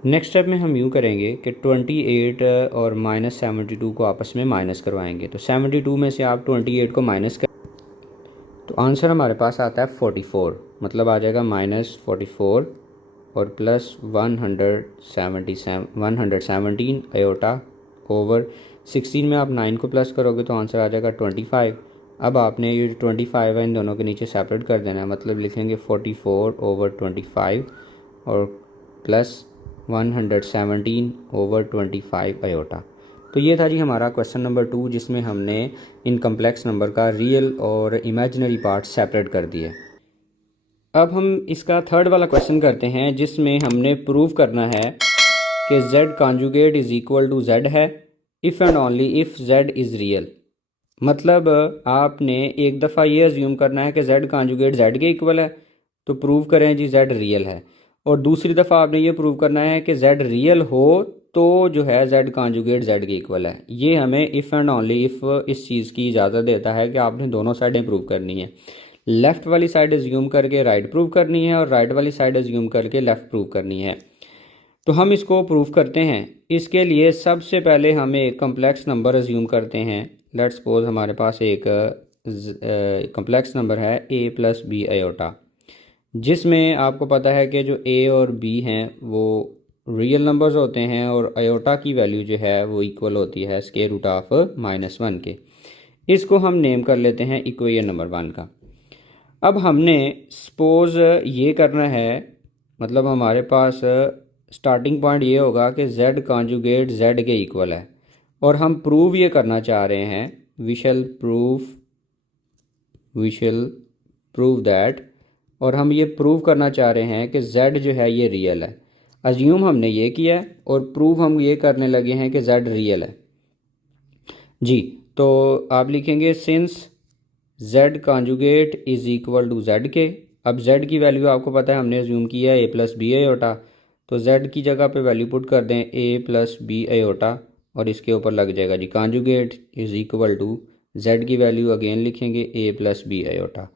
नेक्स्ट स्टेप में हम यूँ करेंगे कि 28 और -72 को आपस में माइनस करवाएंगे, तो 72 में से आप 28 को माइनस कर, तो आंसर हमारे पास आता है 44, मतलब आ जाएगा -44 और प्लस 117 आयोटा ओवर 16 में आप 9 को प्लस करोगे तो आंसर आ जाएगा 25। अब आपने ये 25 है इन दोनों के नीचे सेपरेट कर देना है, मतलब लिखेंगे 44 ओवर 25 और प्लस 117 ओवर 25 आयोटा। तो ये था जी हमारा क्वेश्चन नंबर 2, जिसमें हमने इन कम्प्लेक्स नंबर का रियल और इमेजिनरी पार्ट सेपरेट कर दिए। अब हम इसका थर्ड वाला क्वेश्चन करते हैं, जिसमें हमने प्रूव करना है कि z conjugate is equal to z है if and only if z is real. मतलब आपने एक दफ़ा ये अज्यूम करना है कि z कॉन्जुगेट z के इक्वल है, तो प्रूव करें जी z रियल है, और दूसरी दफ़ा आपने ये प्रूव करना है कि z रियल हो तो जो है z कॉन्जुगेट z के इक्वल है। ये हमें इफ़ एंड ओनली इफ़ इस चीज़ की इजाज़त देता है कि आपने दोनों साइडें प्रूव करनी है। लेफ़्ट वाली साइड अज्यूम करके राइट प्रूव करनी है, और राइट वाली साइड अज्यूम करके लेफ़्ट प्रूव करनी है। तो हम इसको प्रूव करते हैं। इसके लिए सबसे पहले हम एक कम्प्लेक्स नंबर अज्यूम करते हैं। लेट्स सपोज हमारे पास एक कम्प्लेक्स नंबर है a + b आयोटा, जिसमें आपको पता है कि जो a और b हैं वो रियल नंबर्स होते हैं और आयोटा की वैल्यू जो है वो इक्वल होती है स्क्वायर रूट ऑफ -1 के। इसको हम नेम कर लेते हैं इक्वेशन नंबर 1 का। अब हमने सपोज़ ये करना है, मतलब हमारे पास स्टार्टिंग पॉइंट ये होगा कि z कॉन्जुगेट z के इक्वल है और हम प्रूव ये करना चाह रहे हैं, वी शैल प्रूव दैट, और हम ये प्रूव करना चाह रहे हैं कि z जो है ये रियल है। अज्यूम हमने ये किया है और प्रूव हम ये करने लगे हैं कि z रियल है जी। तो आप लिखेंगे since z conjugate is equal to z के। अब z की वैल्यू आपको पता है, हमने अज्यूम किया है a प्लस बी आयोटा, तो z की जगह पे वैल्यू पुट कर दें a प्लस बी आयोटा और इसके ऊपर लग जाएगा z conjugate is equal to z की वैल्यू अगेन लिखेंगे a प्लस बी आयोटा।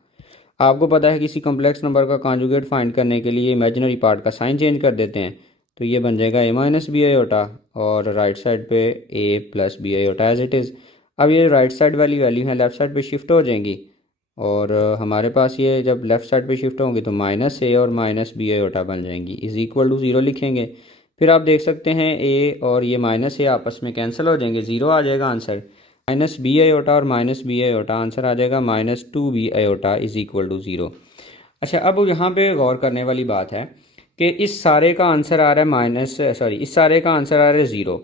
आपको पता है किसी कॉम्प्लेक्स नंबर का कॉन्जुगेट फाइंड करने के लिए इमेजिनरी पार्ट का साइन चेंज कर देते हैं, तो ये बन जाएगा a माइनस बी आयोटा और राइट साइड पे a plus B iota as it is. अब ये राइट साइड वाली वैल्यू है लेफ़्ट साइड पे शिफ्ट हो जाएंगी और हमारे पास ये जब लेफ़्ट साइड पे शिफ्ट होंगी तो माइनस a और माइनस बी आयोटा बन जाएंगी, इज़ इक्वल टू 0 लिखेंगे। फिर आप देख सकते हैं a और ये माइनस a आपस में कैंसिल हो जाएंगे, 0 आ जाएगा आंसर। माइनस बी आयोटा और माइनस बी आयोटा आंसर आ जाएगा -2b iota is equal to 0। अच्छा, अब यहाँ पे गौर करने वाली बात है कि इस सारे का आंसर आ रहा है इस सारे का आंसर आ रहा है 0।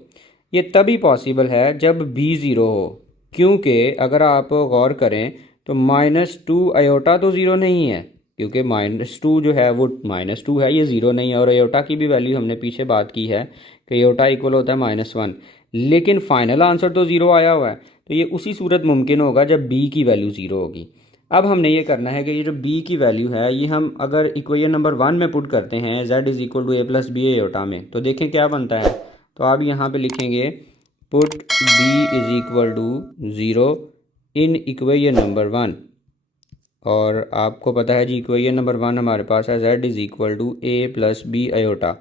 ये तभी पॉसिबल है जब b 0 हो, क्योंकि अगर आप गौर करें तो -2 आयोटा तो 0 नहीं है, क्योंकि -2 जो है वो -2 है, ये 0 नहीं है। और आयोटा की भी वैल्यू हमने पीछे बात की है कि आयोटा इक्वल होता है -1, लेकिन फाइनल आंसर तो 0 आया हुआ है, तो ये उसी सूरत मुमकिन होगा जब b की वैल्यू 0 होगी। अब हमने ये करना है कि ये जो b की वैल्यू है ये हम अगर इक्वेशन नंबर 1 में पुट करते हैं z is equal to a plus B iota में, तो देखें क्या बनता है। तो आप यहाँ पे लिखेंगे put b is equal to 0 in equation number 1, और आपको पता है जी इक्वेशन नंबर 1 हमारे पास है z is equal to a plus B iota.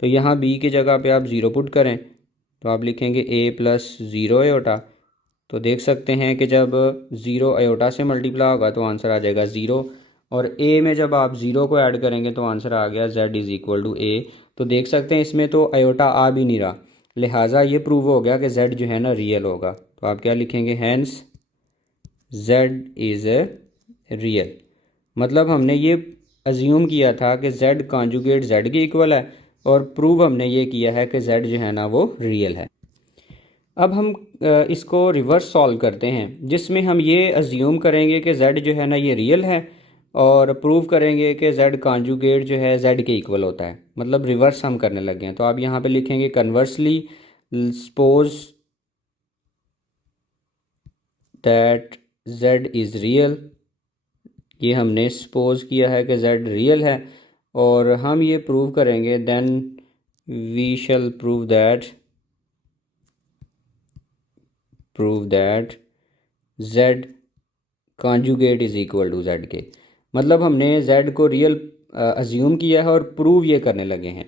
तो यहाँ b की जगह पे आप 0 पुट करें तो आप लिखेंगे a प्लस 0 आयोटा। तो देख सकते हैं कि जब 0 आयोटा से मल्टीप्लाई होगा तो आंसर आ जाएगा 0, और a में जब आप 0 को ऐड करेंगे तो आंसर आ गया z is equal to a। तो देख सकते हैं इसमें तो आयोटा आ भी नहीं रहा, लिहाजा ये प्रूव हो गया कि z जो है ना रियल होगा। तो आप क्या लिखेंगे, हैंस z इज़ रियल। मतलब हमने ये अज्यूम किया था कि z कॉन्जुगेट z के इक्वल है और प्रूव हमने ये किया है कि z जो है ना वो रियल है। अब हम इसको रिवर्स सॉल्व करते हैं, जिसमें हम ये अज्यूम करेंगे कि z जो है ना ये रियल है और प्रूव करेंगे कि z कॉन्जुगेट जो है z के इक्वल होता है, मतलब रिवर्स हम करने लगे हैं। तो आप यहाँ पे लिखेंगे conversely suppose that z is real. ये हमने सपोज किया है कि z रियल है और हम ये प्रूव करेंगे, then we shall prove that z conjugate is equal to z के। मतलब हमने z को रियल अज्यूम किया है और प्रूव ये करने लगे हैं।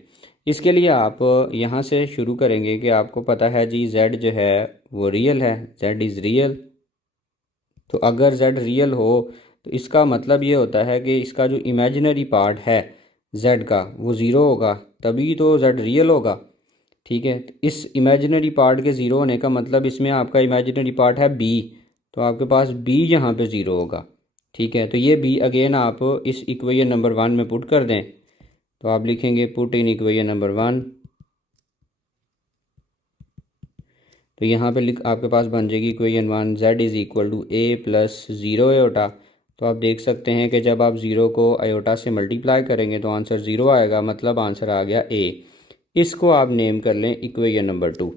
इसके लिए आप यहाँ से शुरू करेंगे कि आपको पता है जी z जो है वो रियल है, z इज़ रियल। तो अगर z रियल हो तो इसका मतलब ये होता है कि इसका जो इमेजिनरी पार्ट है z का वो 0 होगा, तभी तो z रियल होगा। ठीक है, तो इस इमेजिनरी पार्ट के 0 होने का मतलब इसमें आपका इमेजिनरी पार्ट है b, तो आपके पास b यहाँ पे 0 होगा। ठीक है, तो ये b अगेन आप इस इक्वेशन नंबर 1 में पुट कर दें। तो आप लिखेंगे पुट इन इक्वेशन नंबर 1, तो यहाँ पे आपके पास बन जाएगी equation 1 z is equal to a plus 0 iota. तो आप देख सकते हैं कि जब आप 0 को आयोटा से मल्टीप्लाई करेंगे तो आंसर 0 आएगा, मतलब आंसर आ गया a। इसको आप नेम कर लें इक्वेशन नंबर 2।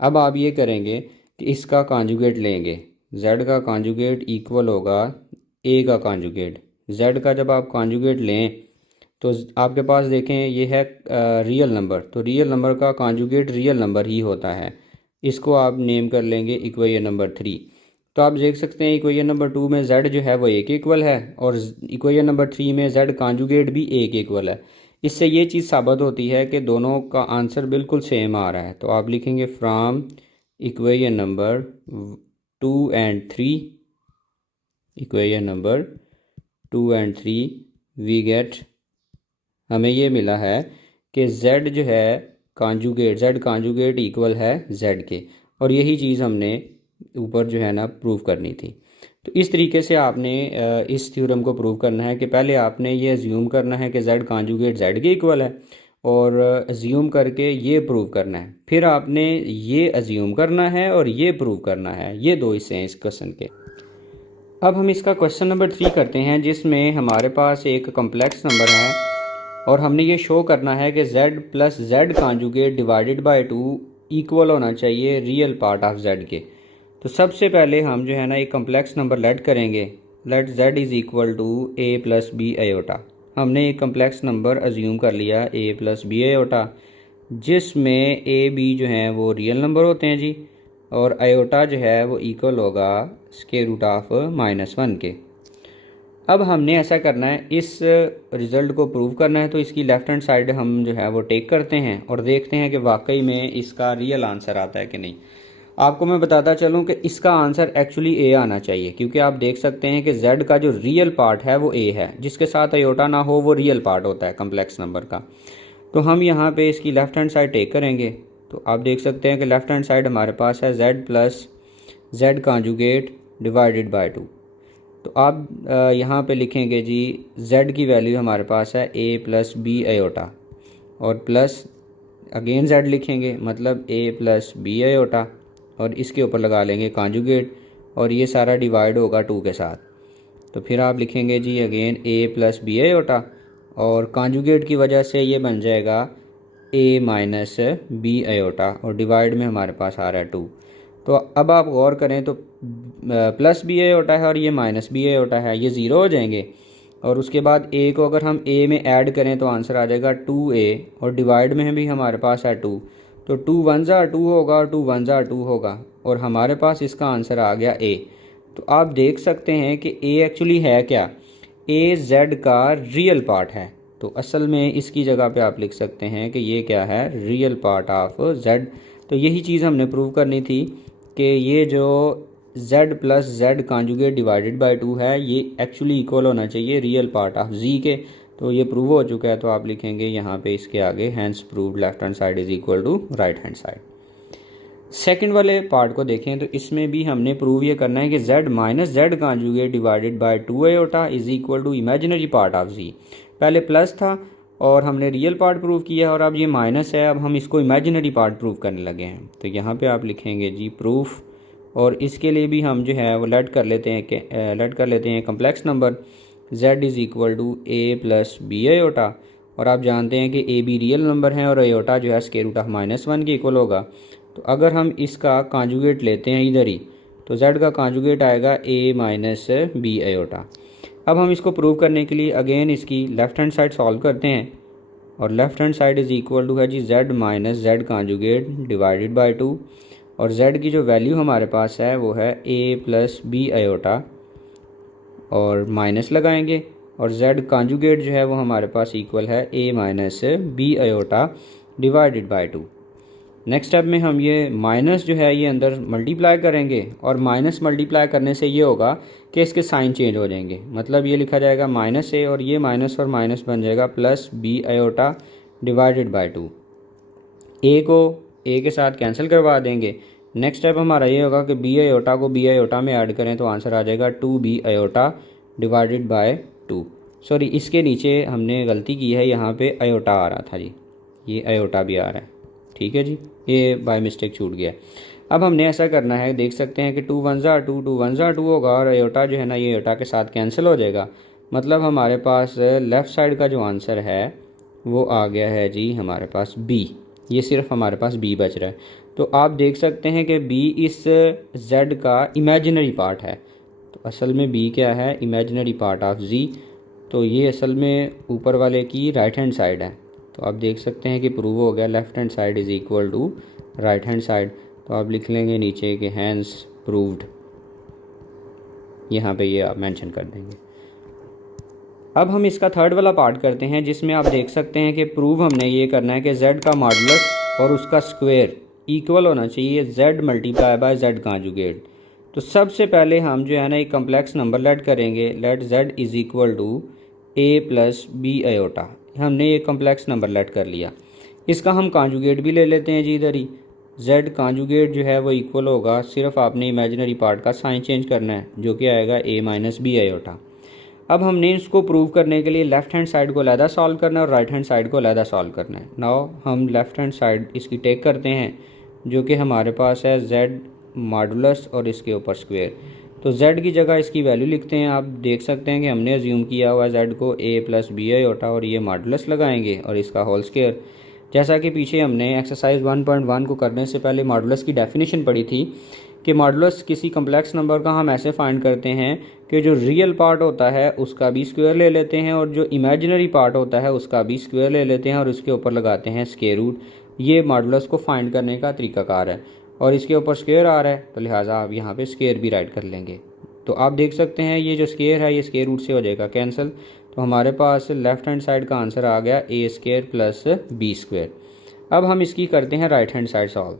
अब आप ये करेंगे कि इसका कॉन्जुगेट लेंगे, z का कॉन्जुगेट इक्वल होगा a का कॉन्जुगेट। z का जब आप कॉन्जुगेट लें तो आपके पास देखें ये है रियल नंबर, तो रियल नंबर का कॉन्जुगेट रियल नंबर ही होता है। इसको आप नेम कर लेंगे इक्वेशन नंबर 3। तो आप देख सकते हैं इक्वेशन नंबर 2 में z जो है वो a के इक्वल है और इक्वेशन नंबर 3 में z कॉन्जुगेट भी a के इक्वल है। इससे ये चीज़ साबित होती है कि दोनों का आंसर बिल्कुल सेम आ रहा है। तो आप लिखेंगे from equation number 2 and 3, equation number 2 and 3 we get, हमें ये मिला है कि z जो है कॉन्जुगेट z कॉन्जुगेट इक्वल है z के, और यही चीज़ हमने ऊपर जो है ना प्रूव करनी थी। तो इस तरीके से आपने इस थ्योरम को प्रूव करना है कि पहले आपने ये अज्यूम करना है कि z कॉन्जुगेट z के इक्वल है, और अज्यूम करके ये प्रूव करना है, फिर आपने ये अज्यूम करना है और ये प्रूव करना है। ये दो हिस्से हैं इस क्वेश्चन के। अब हम इसका क्वेश्चन नंबर 3 करते हैं, जिसमें हमारे पास एक कम्प्लेक्स नंबर है और हमने ये शो करना है कि z plus z conjugate divided by 2 equal होना चाहिए रियल पार्ट ऑफ z के। तो सबसे पहले हम जो है ना एक कम्प्लेक्स नंबर लेट करेंगे, let z is equal to a plus B iota. हमने एक कम्प्लेक्स नंबर अज्यूम कर लिया a प्लस बी आयोटा, जिसमें a b जो हैं वो रियल नंबर होते हैं जी, और आयोटा जो है वो इक्वल होगा स्क्वायर रूट ऑफ -1 के। अब हमने ऐसा करना है, इस रिज़ल्ट को प्रूव करना है, तो इसकी लेफ़्ट हैंड साइड हम जो है वो टेक करते हैं और देखते हैं कि वाकई में इसका रियल आंसर आता है कि नहीं। आपको मैं बताता चलूं कि इसका आंसर एक्चुअली ए आना चाहिए, क्योंकि आप देख सकते हैं कि z का जो रियल पार्ट है वो ए है, जिसके साथ आयोटा ना हो वो रियल पार्ट होता है कम्प्लेक्स नंबर का। तो हम यहाँ पे इसकी लेफ़्ट हैंड साइड टेक करेंगे, तो आप देख सकते हैं कि लेफ़्ट हैंड साइड हमारे पास है z plus z conjugate divided by 2। तो आप यहाँ पे लिखेंगे जी z की वैल्यू हमारे पास है a प्लस बी आयोटा, और प्लस अगेन z लिखेंगे, मतलब a प्लस बी आयोटा, और इसके ऊपर लगा लेंगे कॉन्जुगेट, और ये सारा डिवाइड होगा 2 के साथ। तो फिर आप लिखेंगे जी again a plus B iota, और कॉन्जुगेट की वजह से ये बन जाएगा a माइनस बी आयोटा, और डिवाइड में हमारे पास आ रहा है 2। तो अब आप गौर करें तो प्लस बी आयोटा है और ये माइनस बी आयोटा है, ये ज़ीरो हो जाएंगे, और उसके बाद a को अगर हम a में ऐड करें तो आंसर आ जाएगा 2a, और डिवाइड में भी हमारे पास है 2, तो 2 1 ज़ा 2 होगा और 2 1 ज़ा 2 होगा, और हमारे पास इसका आंसर आ गया a। तो आप देख सकते हैं कि a एक्चुअली है क्या, a z का रियल पार्ट है। तो असल में इसकी जगह पे आप लिख सकते हैं कि ये क्या है, रियल पार्ट ऑफ z। तो यही चीज़ हमने प्रूव करनी थी कि ये जो z plus z conjugate divided by 2 है, ये एक्चुअली इक्वल होना चाहिए रियल पार्ट ऑफ z के। तो ये प्रूव हो चुका है, तो आप लिखेंगे यहाँ पे इसके आगे hence proved left hand side is equal to right hand side. Second वाले पार्ट को देखें तो इसमें भी हमने प्रूव ये करना है कि z minus z conjugate divided by 2 iota is equal to imaginary part of z। पहले प्लस था और हमने रियल पार्ट प्रूव किया, और अब ये माइनस है, अब हम इसको इमेजिनरी पार्ट प्रूव करने लगे हैं। तो यहाँ पे आप लिखेंगे जी प्रूफ, और इसके लिए भी हम जो है वो लेट कर लेते हैं complex number z is equal to a plus B iota, और आप जानते हैं कि a b रियल नंबर है और आयोटा जो है स्क्वायर रूट ऑफ -1 के इक्वल होगा। तो अगर हम इसका कॉन्जुगेट लेते हैं इधर ही, तो z का कॉन्जुगेट आएगा a माइनस बी आयोटा। अब हम इसको प्रूव करने के लिए अगेन इसकी लेफ़्ट हैंड साइड सॉल्व करते हैं, और left hand side is equal to है जी z minus z conjugate divided by 2, और z की जो वैल्यू हमारे पास है वो है a प्लस बी आयोटा, और माइनस लगाएंगे, और z कॉन्जुगेट जो है वो हमारे पास इक्वल है a minus B iota divided by 2। Next step में हम ये माइनस जो है ये अंदर मल्टीप्लाई करेंगे, और माइनस मल्टीप्लाई करने से ये होगा कि इसके साइन चेंज हो जाएंगे, मतलब ये लिखा जाएगा माइनस ए, और ये माइनस और माइनस बन जाएगा plus B iota divided by 2। A को ए के साथ कैंसिल करवा देंगे। नेक्स्ट स्टेप हमारा ये होगा कि बी आयोटा को बी आयोटा में ऐड करें तो आंसर आ जाएगा 2b iota divided by 2। Sorry, इसके नीचे हमने गलती की है, यहाँ पे आयोटा आ रहा था जी, ये आयोटा भी आ रहा है, ठीक है जी, ये बाय मिस्टेक छूट गया। अब हमने ऐसा करना है, देख सकते हैं कि 2 1 ज़ा 2 2 1 ज़ा 2 होगा, और आयोटा जो है ना ये आयोटा के साथ कैंसिल हो जाएगा, मतलब हमारे पास लेफ़्ट साइड का जो आंसर है वो आ गया है जी हमारे पास b। ये सिर्फ हमारे पास b बच रहा है। तो आप देख सकते हैं कि b इस z का इमेजिनरी पार्ट है। तो असल में b क्या है, इमेजिनरी पार्ट ऑफ z। तो ये असल में ऊपर वाले की राइट हैंड साइड है। तो आप देख सकते हैं कि प्रूव हो गया left hand side is equal to right hand side. तो आप लिख लेंगे नीचे कि हैंस प्रूव्ड, यहाँ पे ये आप मेंशन कर देंगे। अब हम इसका थर्ड वाला पार्ट करते हैं, जिसमें आप देख सकते हैं कि प्रूव हमने ये करना है कि z का मॉडुलस और उसका स्क्वायर इक्वल होना चाहिए z multiply by z conjugate. तो सबसे पहले हम जो है ना एक कम्प्लेक्स नंबर लेट करेंगे, let z is equal to a plus B iota. हमने एक कम्प्लेक्स नंबर लेट कर लिया। इसका हम कॉन्जुगेट भी ले लेते हैं जी इधर ही। z कॉन्जुगेट जो है वो इक्वल होगा, सिर्फ आपने इमेजिनरी पार्ट का साइन चेंज करना है, जो कि आएगा a माइनस बी आयोटा। अब हमने इसको प्रूव करने के लिए लेफ़्ट हैंड साइड को अलहदा सॉल्व करना है और राइट हैंड साइड को अलहदा सॉल्व करना है। नाउ हम लेफ़्ट हैंड साइड इसकी टेक करते हैं, जो कि हमारे पास है z मॉडुलस और इसके ऊपर स्क्वेयर। तो z की जगह इसकी वैल्यू लिखते हैं। आप देख सकते हैं कि हमने अज्यूम किया हुआ है z को a प्लस बी आयोटा और ये मॉडुलस लगाएंगे और इसका होल स्क्वायर। जैसा कि पीछे हमने एक्सरसाइज 1.1 को करने से पहले मॉडुलस की डेफिनेशन पढ़ी थी कि मॉडुलस किसी कम्प्लेक्स नंबर का हम ऐसे फाइंड करते हैं कि जो रियल पार्ट होता है उसका भी स्क्वायर ले लेते हैं और जो इमेजिनरी पार्ट होता है उसका भी स्क्वायर ले लेते हैं और उसके ऊपर लगाते हैं स्क्वायर रूट। ये मॉडुलस को फाइंड करने का तरीकाकार है और इसके ऊपर स्क्वायर आ रहा है तो लिहाजा आप यहाँ पे स्क्वायर भी राइट कर लेंगे। तो आप देख सकते हैं ये जो स्क्वायर है ये स्क्वायर रूट से हो जाएगा कैंसिल। तो हमारे पास लेफ़्ट हैंड साइड का आंसर आ गया a square plus B square. अब हम इसकी करते हैं राइट हैंड साइड सॉल्व।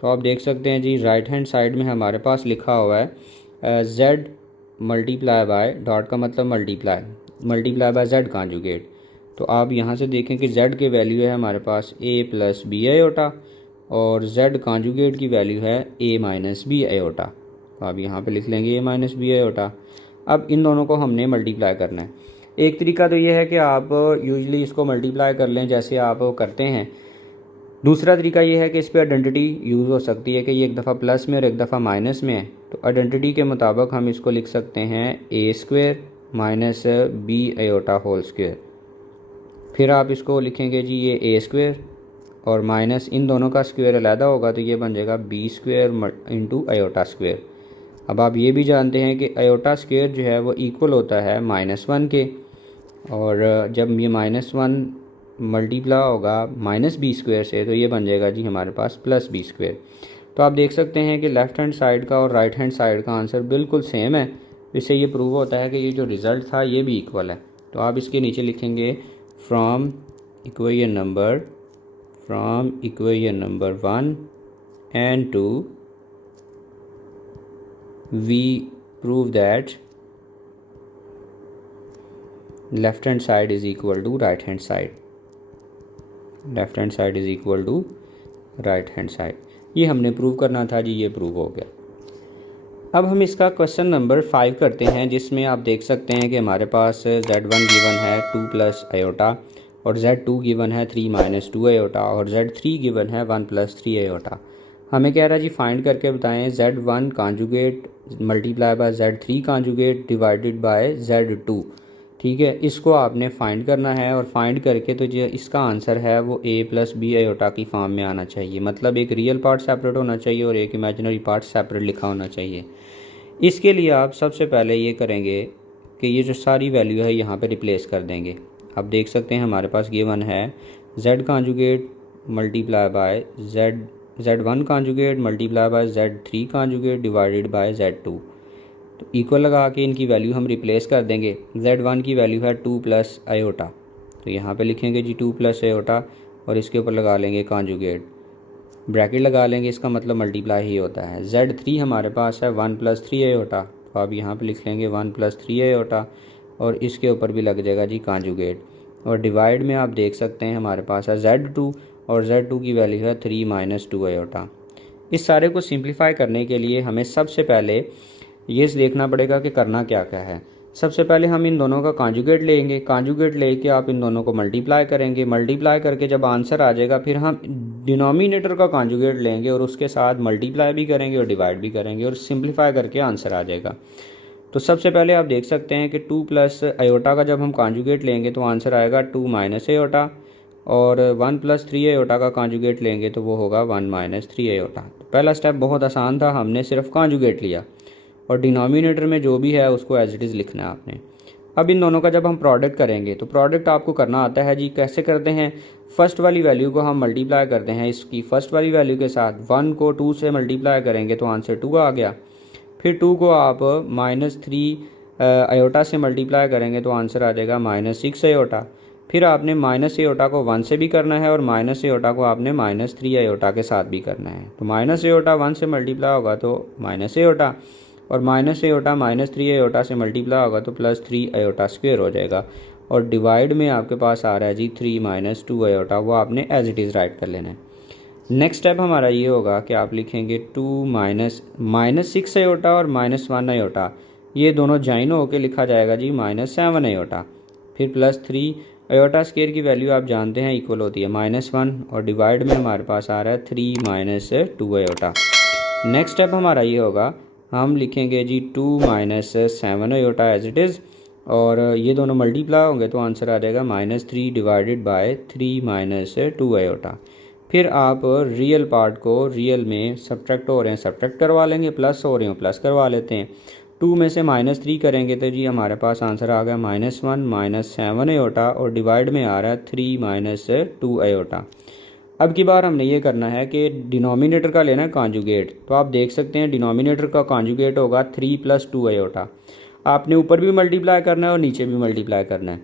तो आप देख सकते हैं जी राइट हैंड साइड में हमारे पास लिखा हुआ है z मल्टीप्लाई बाय, डॉट का मतलब मल्टीप्लाई बाय z कॉन्जुगेट। तो आप यहाँ से देखें कि z की वैल्यू है हमारे पास a प्लस बी आयोटा और z कॉन्जुगेट की वैल्यू है a माइनस बी आयोटा। तो आप यहाँ पे लिख लेंगे a माइनस बी आयोटा। अब इन दोनों को हमने मल्टीप्लाई करना है। एक तरीका तो ये है कि आप यूजली इसको मल्टीप्लाई कर लें जैसे आप करते हैं। दूसरा तरीका ये है कि इस पर आइडेंटिटी यूज़ हो सकती है कि ये एक दफ़ा प्लस में और एक दफ़ा माइनस में है। तो आइडेंटिटी के मुताबिक हम इसको लिख सकते हैं a square minus B iota whole square. फिर आप इसको लिखेंगे जी ये a स्क्वायर और माइनस इन दोनों का स्क्वायर अलहदा होगा तो ये बन जाएगा b square into iota square. अब आप ये भी जानते हैं कि आयोटा स्क्वायर जो है वो इक्वल होता है -1 के, और जब ये -1 मल्टीप्लाई होगा माइनस बी स्क्वायर से तो ये बन जाएगा जी हमारे पास प्लस बी स्क्वायर। तो आप देख सकते हैं कि लेफ़्ट हैंड साइड का और राइट हैंड साइड का आंसर बिल्कुल सेम है। इससे ये प्रूव होता है कि ये जो रिज़ल्ट था ये भी इक्वल है। तो आप इसके नीचे लिखेंगे from equation number 1 and 2 we prove that left hand side is equal to right hand side. Left hand side is equal to right hand side. ये हमने प्रूव करना था जी, ये प्रूव हो गया। अब हम इसका क्वेश्चन नंबर 5 करते हैं, जिसमें आप देख सकते हैं कि हमारे पास z1 गिवन है 2 प्लस आयोटा और z2 गिवन है 3 माइनस 2 आयोटा और z3 गिवन है 1 प्लस 3 आयोटा। हमें कह रहा है जी फाइंड करके बताएं z1 conjugate multiply by z3 conjugate divided bye z2। ठीक है, इसको आपने फाइंड करना है और फाइंड करके तो जो इसका आंसर है वो a प्लस बी आयोटा की फॉर्म में आना चाहिए। मतलब एक रियल पार्ट सेपरेट होना चाहिए और एक इमेजिनरी पार्ट सेपरेट लिखा होना चाहिए। इसके लिए आप सबसे पहले ये करेंगे कि ये जो सारी वैल्यू है यहाँ पे रिप्लेस कर देंगे। आप देख सकते हैं हमारे पास गिवन है z conjugate multiply by z1 conjugate multiply by z3 conjugate divided bye z2। तो इक्वल लगा के इनकी वैल्यू हम रिप्लेस कर देंगे। z1 की वैल्यू है 2 प्लस आयोटा, तो यहाँ पे लिखेंगे जी 2 प्लस आयोटा और इसके ऊपर लगा लेंगे कॉन्जुगेट, ब्रैकेट लगा लेंगे, इसका मतलब मल्टीप्लाई ही होता है। z3 हमारे पास है 1 प्लस 3 आयोटा, तो आप यहाँ पे लिख लेंगे 1 प्लस 3 आयोटा और इसके ऊपर भी लग जाएगा जी कॉन्जुगेट। और डिवाइड में आप देख सकते हैं हमारे पास है z2 और z2 की वैल्यू है 3 माइनस 2 आयोटा। इस सारे को सिंप्लीफाई करने के लिए हमें सबसे पहले ये देखना पड़ेगा कि करना क्या क्या है। सबसे पहले हम इन दोनों का कॉन्जुगेट लेंगे, कॉन्जुगेट लेके आप इन दोनों को मल्टीप्लाई करेंगे, मल्टीप्लाई करके जब आंसर आ जाएगा फिर हम डिनोमिनेटर का कॉन्जुगेट लेंगे और उसके साथ मल्टीप्लाई भी करेंगे और डिवाइड भी करेंगे और सिंप्लीफाई करके आंसर आ जाएगा। तो सबसे पहले आप देख सकते हैं कि 2 प्लस आयोटा का जब हम कॉन्जुगेट लेंगे तो आंसर आएगा 2 माइनस आयोटा और 1 प्लस 3 आयोटा का कॉन्जुगेट लेंगे तो वो होगा 1 माइनस 3 आयोटा। तो पहला स्टेप बहुत आसान था, हमने सिर्फ कॉन्जुगेट लिया और डिनोमिनेटर में जो भी है उसको एज इट इज़ लिखना है आपने। अब इन दोनों का जब हम प्रोडक्ट करेंगे तो प्रोडक्ट आपको करना आता है जी। कैसे करते हैं, फर्स्ट वाली वैल्यू को हम मल्टीप्लाई करते हैं इसकी फर्स्ट वाली वैल्यू के साथ। 1 को 2 से मल्टीप्लाई करेंगे तो आंसर 2 आ गया। फिर 2 को आप -3 आयोटा से मल्टीप्लाई करेंगे तो आंसर आ जाएगा -6 आयोटा। फिर आपने माइनस आयोटा को 1 से भी करना है और माइनस आयोटा को आपने -3 आयोटा के साथ भी करना है। तो माइनस आयोटा 1 से मल्टीप्लाई होगा तो माइनस आयोटा और माइनस आयोटा -3 आयोटा से मल्टीप्लाई होगा तो +3 आयोटा स्क्वायर हो जाएगा। और डिवाइड में आपके पास आ रहा है जी 3 माइनस 2 आयोटा, वो आपने एज इट इज़ राइट कर लेना है। नेक्स्ट स्टेप हमारा ये होगा कि आप लिखेंगे 2 माइनस 6 आयोटा और -1 आयोटा, ये दोनों ज्वाइन होकर लिखा जाएगा जी -7 आयोटा। फिर +3 आयोटा स्केयर की वैल्यू आप जानते हैं इक्वल होती है -1 और डिवाइड में हमारे पास आ रहा है 3 माइनस 2 आयोटा। नेक्स्ट स्टेप हमारा ये होगा, हम लिखेंगे जी 2 minus 7 iota as it is, और ये दोनों मल्टीप्लाई होंगे तो आंसर आ जाएगा -3 डिवाइडेड बाय 3 माइनस 2 आयोटा। फिर आप रियल पार्ट को रियल में सब्ट्रैक्ट हो रहे हैं सब्ट्रैक्ट करवा लेंगे, प्लस हो रहे हो प्लस करवा लेते हैं। 2 में से -3 करेंगे तो जी हमारे पास आंसर आ गया -1 -7 आयोटा और डिवाइड में आ रहा है 3 माइनस 2 आयोटा। अब की बार हमने ये करना है कि डिनोमिनेटर का लेना है कॉन्जुगेट, तो आप देख सकते हैं डिनोमिनेटर का कॉन्जुगेट होगा 3 + 2 आयोटा। आपने ऊपर भी मल्टीप्लाई करना है और नीचे भी मल्टीप्लाई करना है।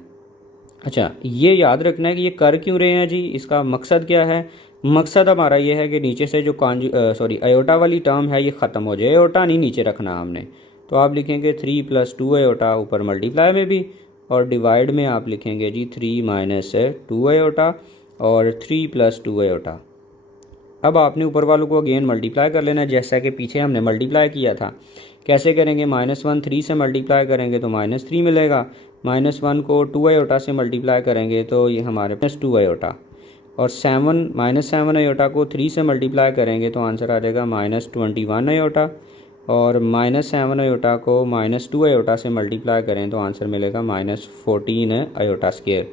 अच्छा, ये याद रखना है कि ये कर क्यों रहे हैं जी, इसका मकसद क्या है। मकसद हमारा ये है कि नीचे से जो आयोटा वाली टर्म है ये ख़त्म हो जाए, आयोटा नहीं नीचे रखना हमने। तो आप लिखेंगे 3 + 2 आयोटा ऊपर मल्टीप्लाई में भी, और डिवाइड में आप लिखेंगे जी 3 माइनस 2 आयोटा और 3 + 2 आयोटा। अब आपने ऊपर वालों को अगेन मल्टीप्लाई कर लेना है जैसा कि पीछे हमने मल्टीप्लाई किया था। कैसे करेंगे, -1 3 से मल्टीप्लाई करेंगे तो -3 मिलेगा, -1 को 2 आयोटा से मल्टीप्लाई करेंगे तो ये हमारे पास 2 आयोटा, और -7 आयोटा को 3 से मल्टीप्लाई करेंगे तो आंसर आ जाएगा -21 आयोटा, और -7 आयोटा को -2 आयोटा से मल्टीप्लाई करें तो आंसर मिलेगा -14 आयोटा स्क्वायर,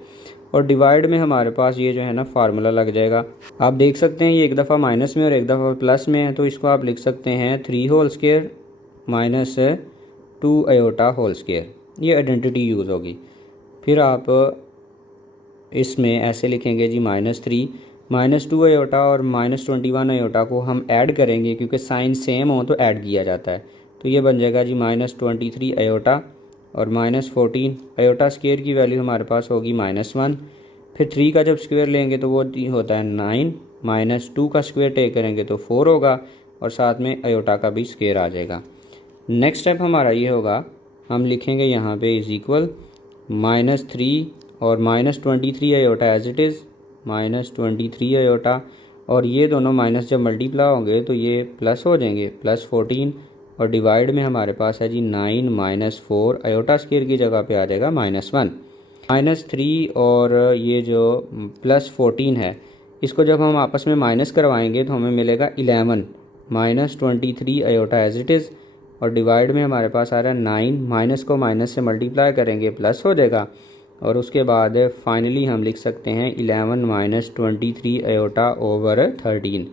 और डिवाइड में हमारे पास ये जो है ना फार्मूला लग जाएगा। आप देख सकते हैं ये एक दफ़ा माइनस में और एक दफ़ा प्लस में है, तो इसको आप लिख सकते हैं 3 whole square -2 iota whole square, ये आइडेंटिटी यूज़ होगी। फिर आप इसमें ऐसे लिखेंगे जी -3 -2 आयोटा और -21 आयोटा को हम ऐड करेंगे क्योंकि साइन सेम हो तो ऐड किया जाता है, तो ये बन जाएगा जी -23 आयोटा और -14 आयोटा स्क्वायर की वैल्यू हमारे पास होगी -1। फिर 3 का जब स्क्वायर लेंगे तो वो होता है 9, -2 का स्क्वायर टेक करेंगे तो 4 होगा, और साथ में आयोटा का भी स्क्वायर आ जाएगा। नेक्स्ट स्टेप हमारा ये होगा, हम लिखेंगे यहाँ पे इज़ इक्वल -3 और -23 iota as it is, -23 iota, और ये दोनों माइनस जब मल्टीप्लाई होंगे तो ये प्लस हो जाएंगे +14, और डिवाइड में हमारे पास है जी 9 - 4 आयोटा स्क्वायर की जगह पे आ जाएगा -1। -3 और ये जो +14 है इसको जब हम आपस में माइनस करवाएंगे तो हमें मिलेगा 11 -23 आयोटा एज इट इज़, और डिवाइड में हमारे पास आ रहा है 9, माइनस को माइनस से मल्टीप्लाई करेंगे प्लस हो जाएगा, और उसके बाद फाइनली हम लिख सकते हैं 11 - 23 आयोटा ओवर 13।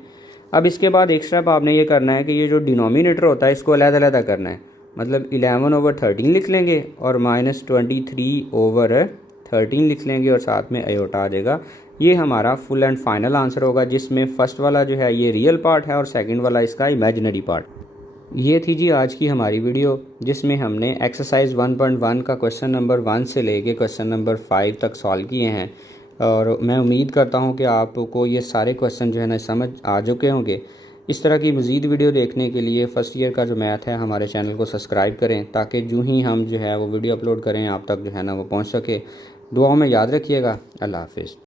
अब इसके बाद एक स्टेप आपने ये करना है कि ये जो डिनोमिनेटर होता है इसको अलग-अलग करना है, मतलब 11/13 लिख लेंगे और -23/13 लिख लेंगे और साथ में आयोटा आ जाएगा। ये हमारा फुल एंड फाइनल आंसर होगा, जिसमें फर्स्ट वाला जो है ये रियल पार्ट है और सेकंड वाला इसका इमेजिनरी पार्ट। ये थी जी आज की हमारी वीडियो, जिसमें हमने एक्सरसाइज 1.1 का क्वेश्चन नंबर 1 से लेके क्वेश्चन नंबर 5 तक सॉल्व किए हैं, और मैं उम्मीद करता हूं कि आपको ये सारे क्वेश्चन जो है ना समझ आ चुके होंगे। इस तरह की मज़ीद वीडियो देखने के लिए फ़र्स्ट ईयर का जो मैथ है हमारे चैनल को सब्सक्राइब करें, ताकि जो ही हम जो है वो वीडियो अपलोड करें आप तक जो है ना वो पहुँच सके। दुआओं में याद रखिएगा। अल्लाह हाफिज़।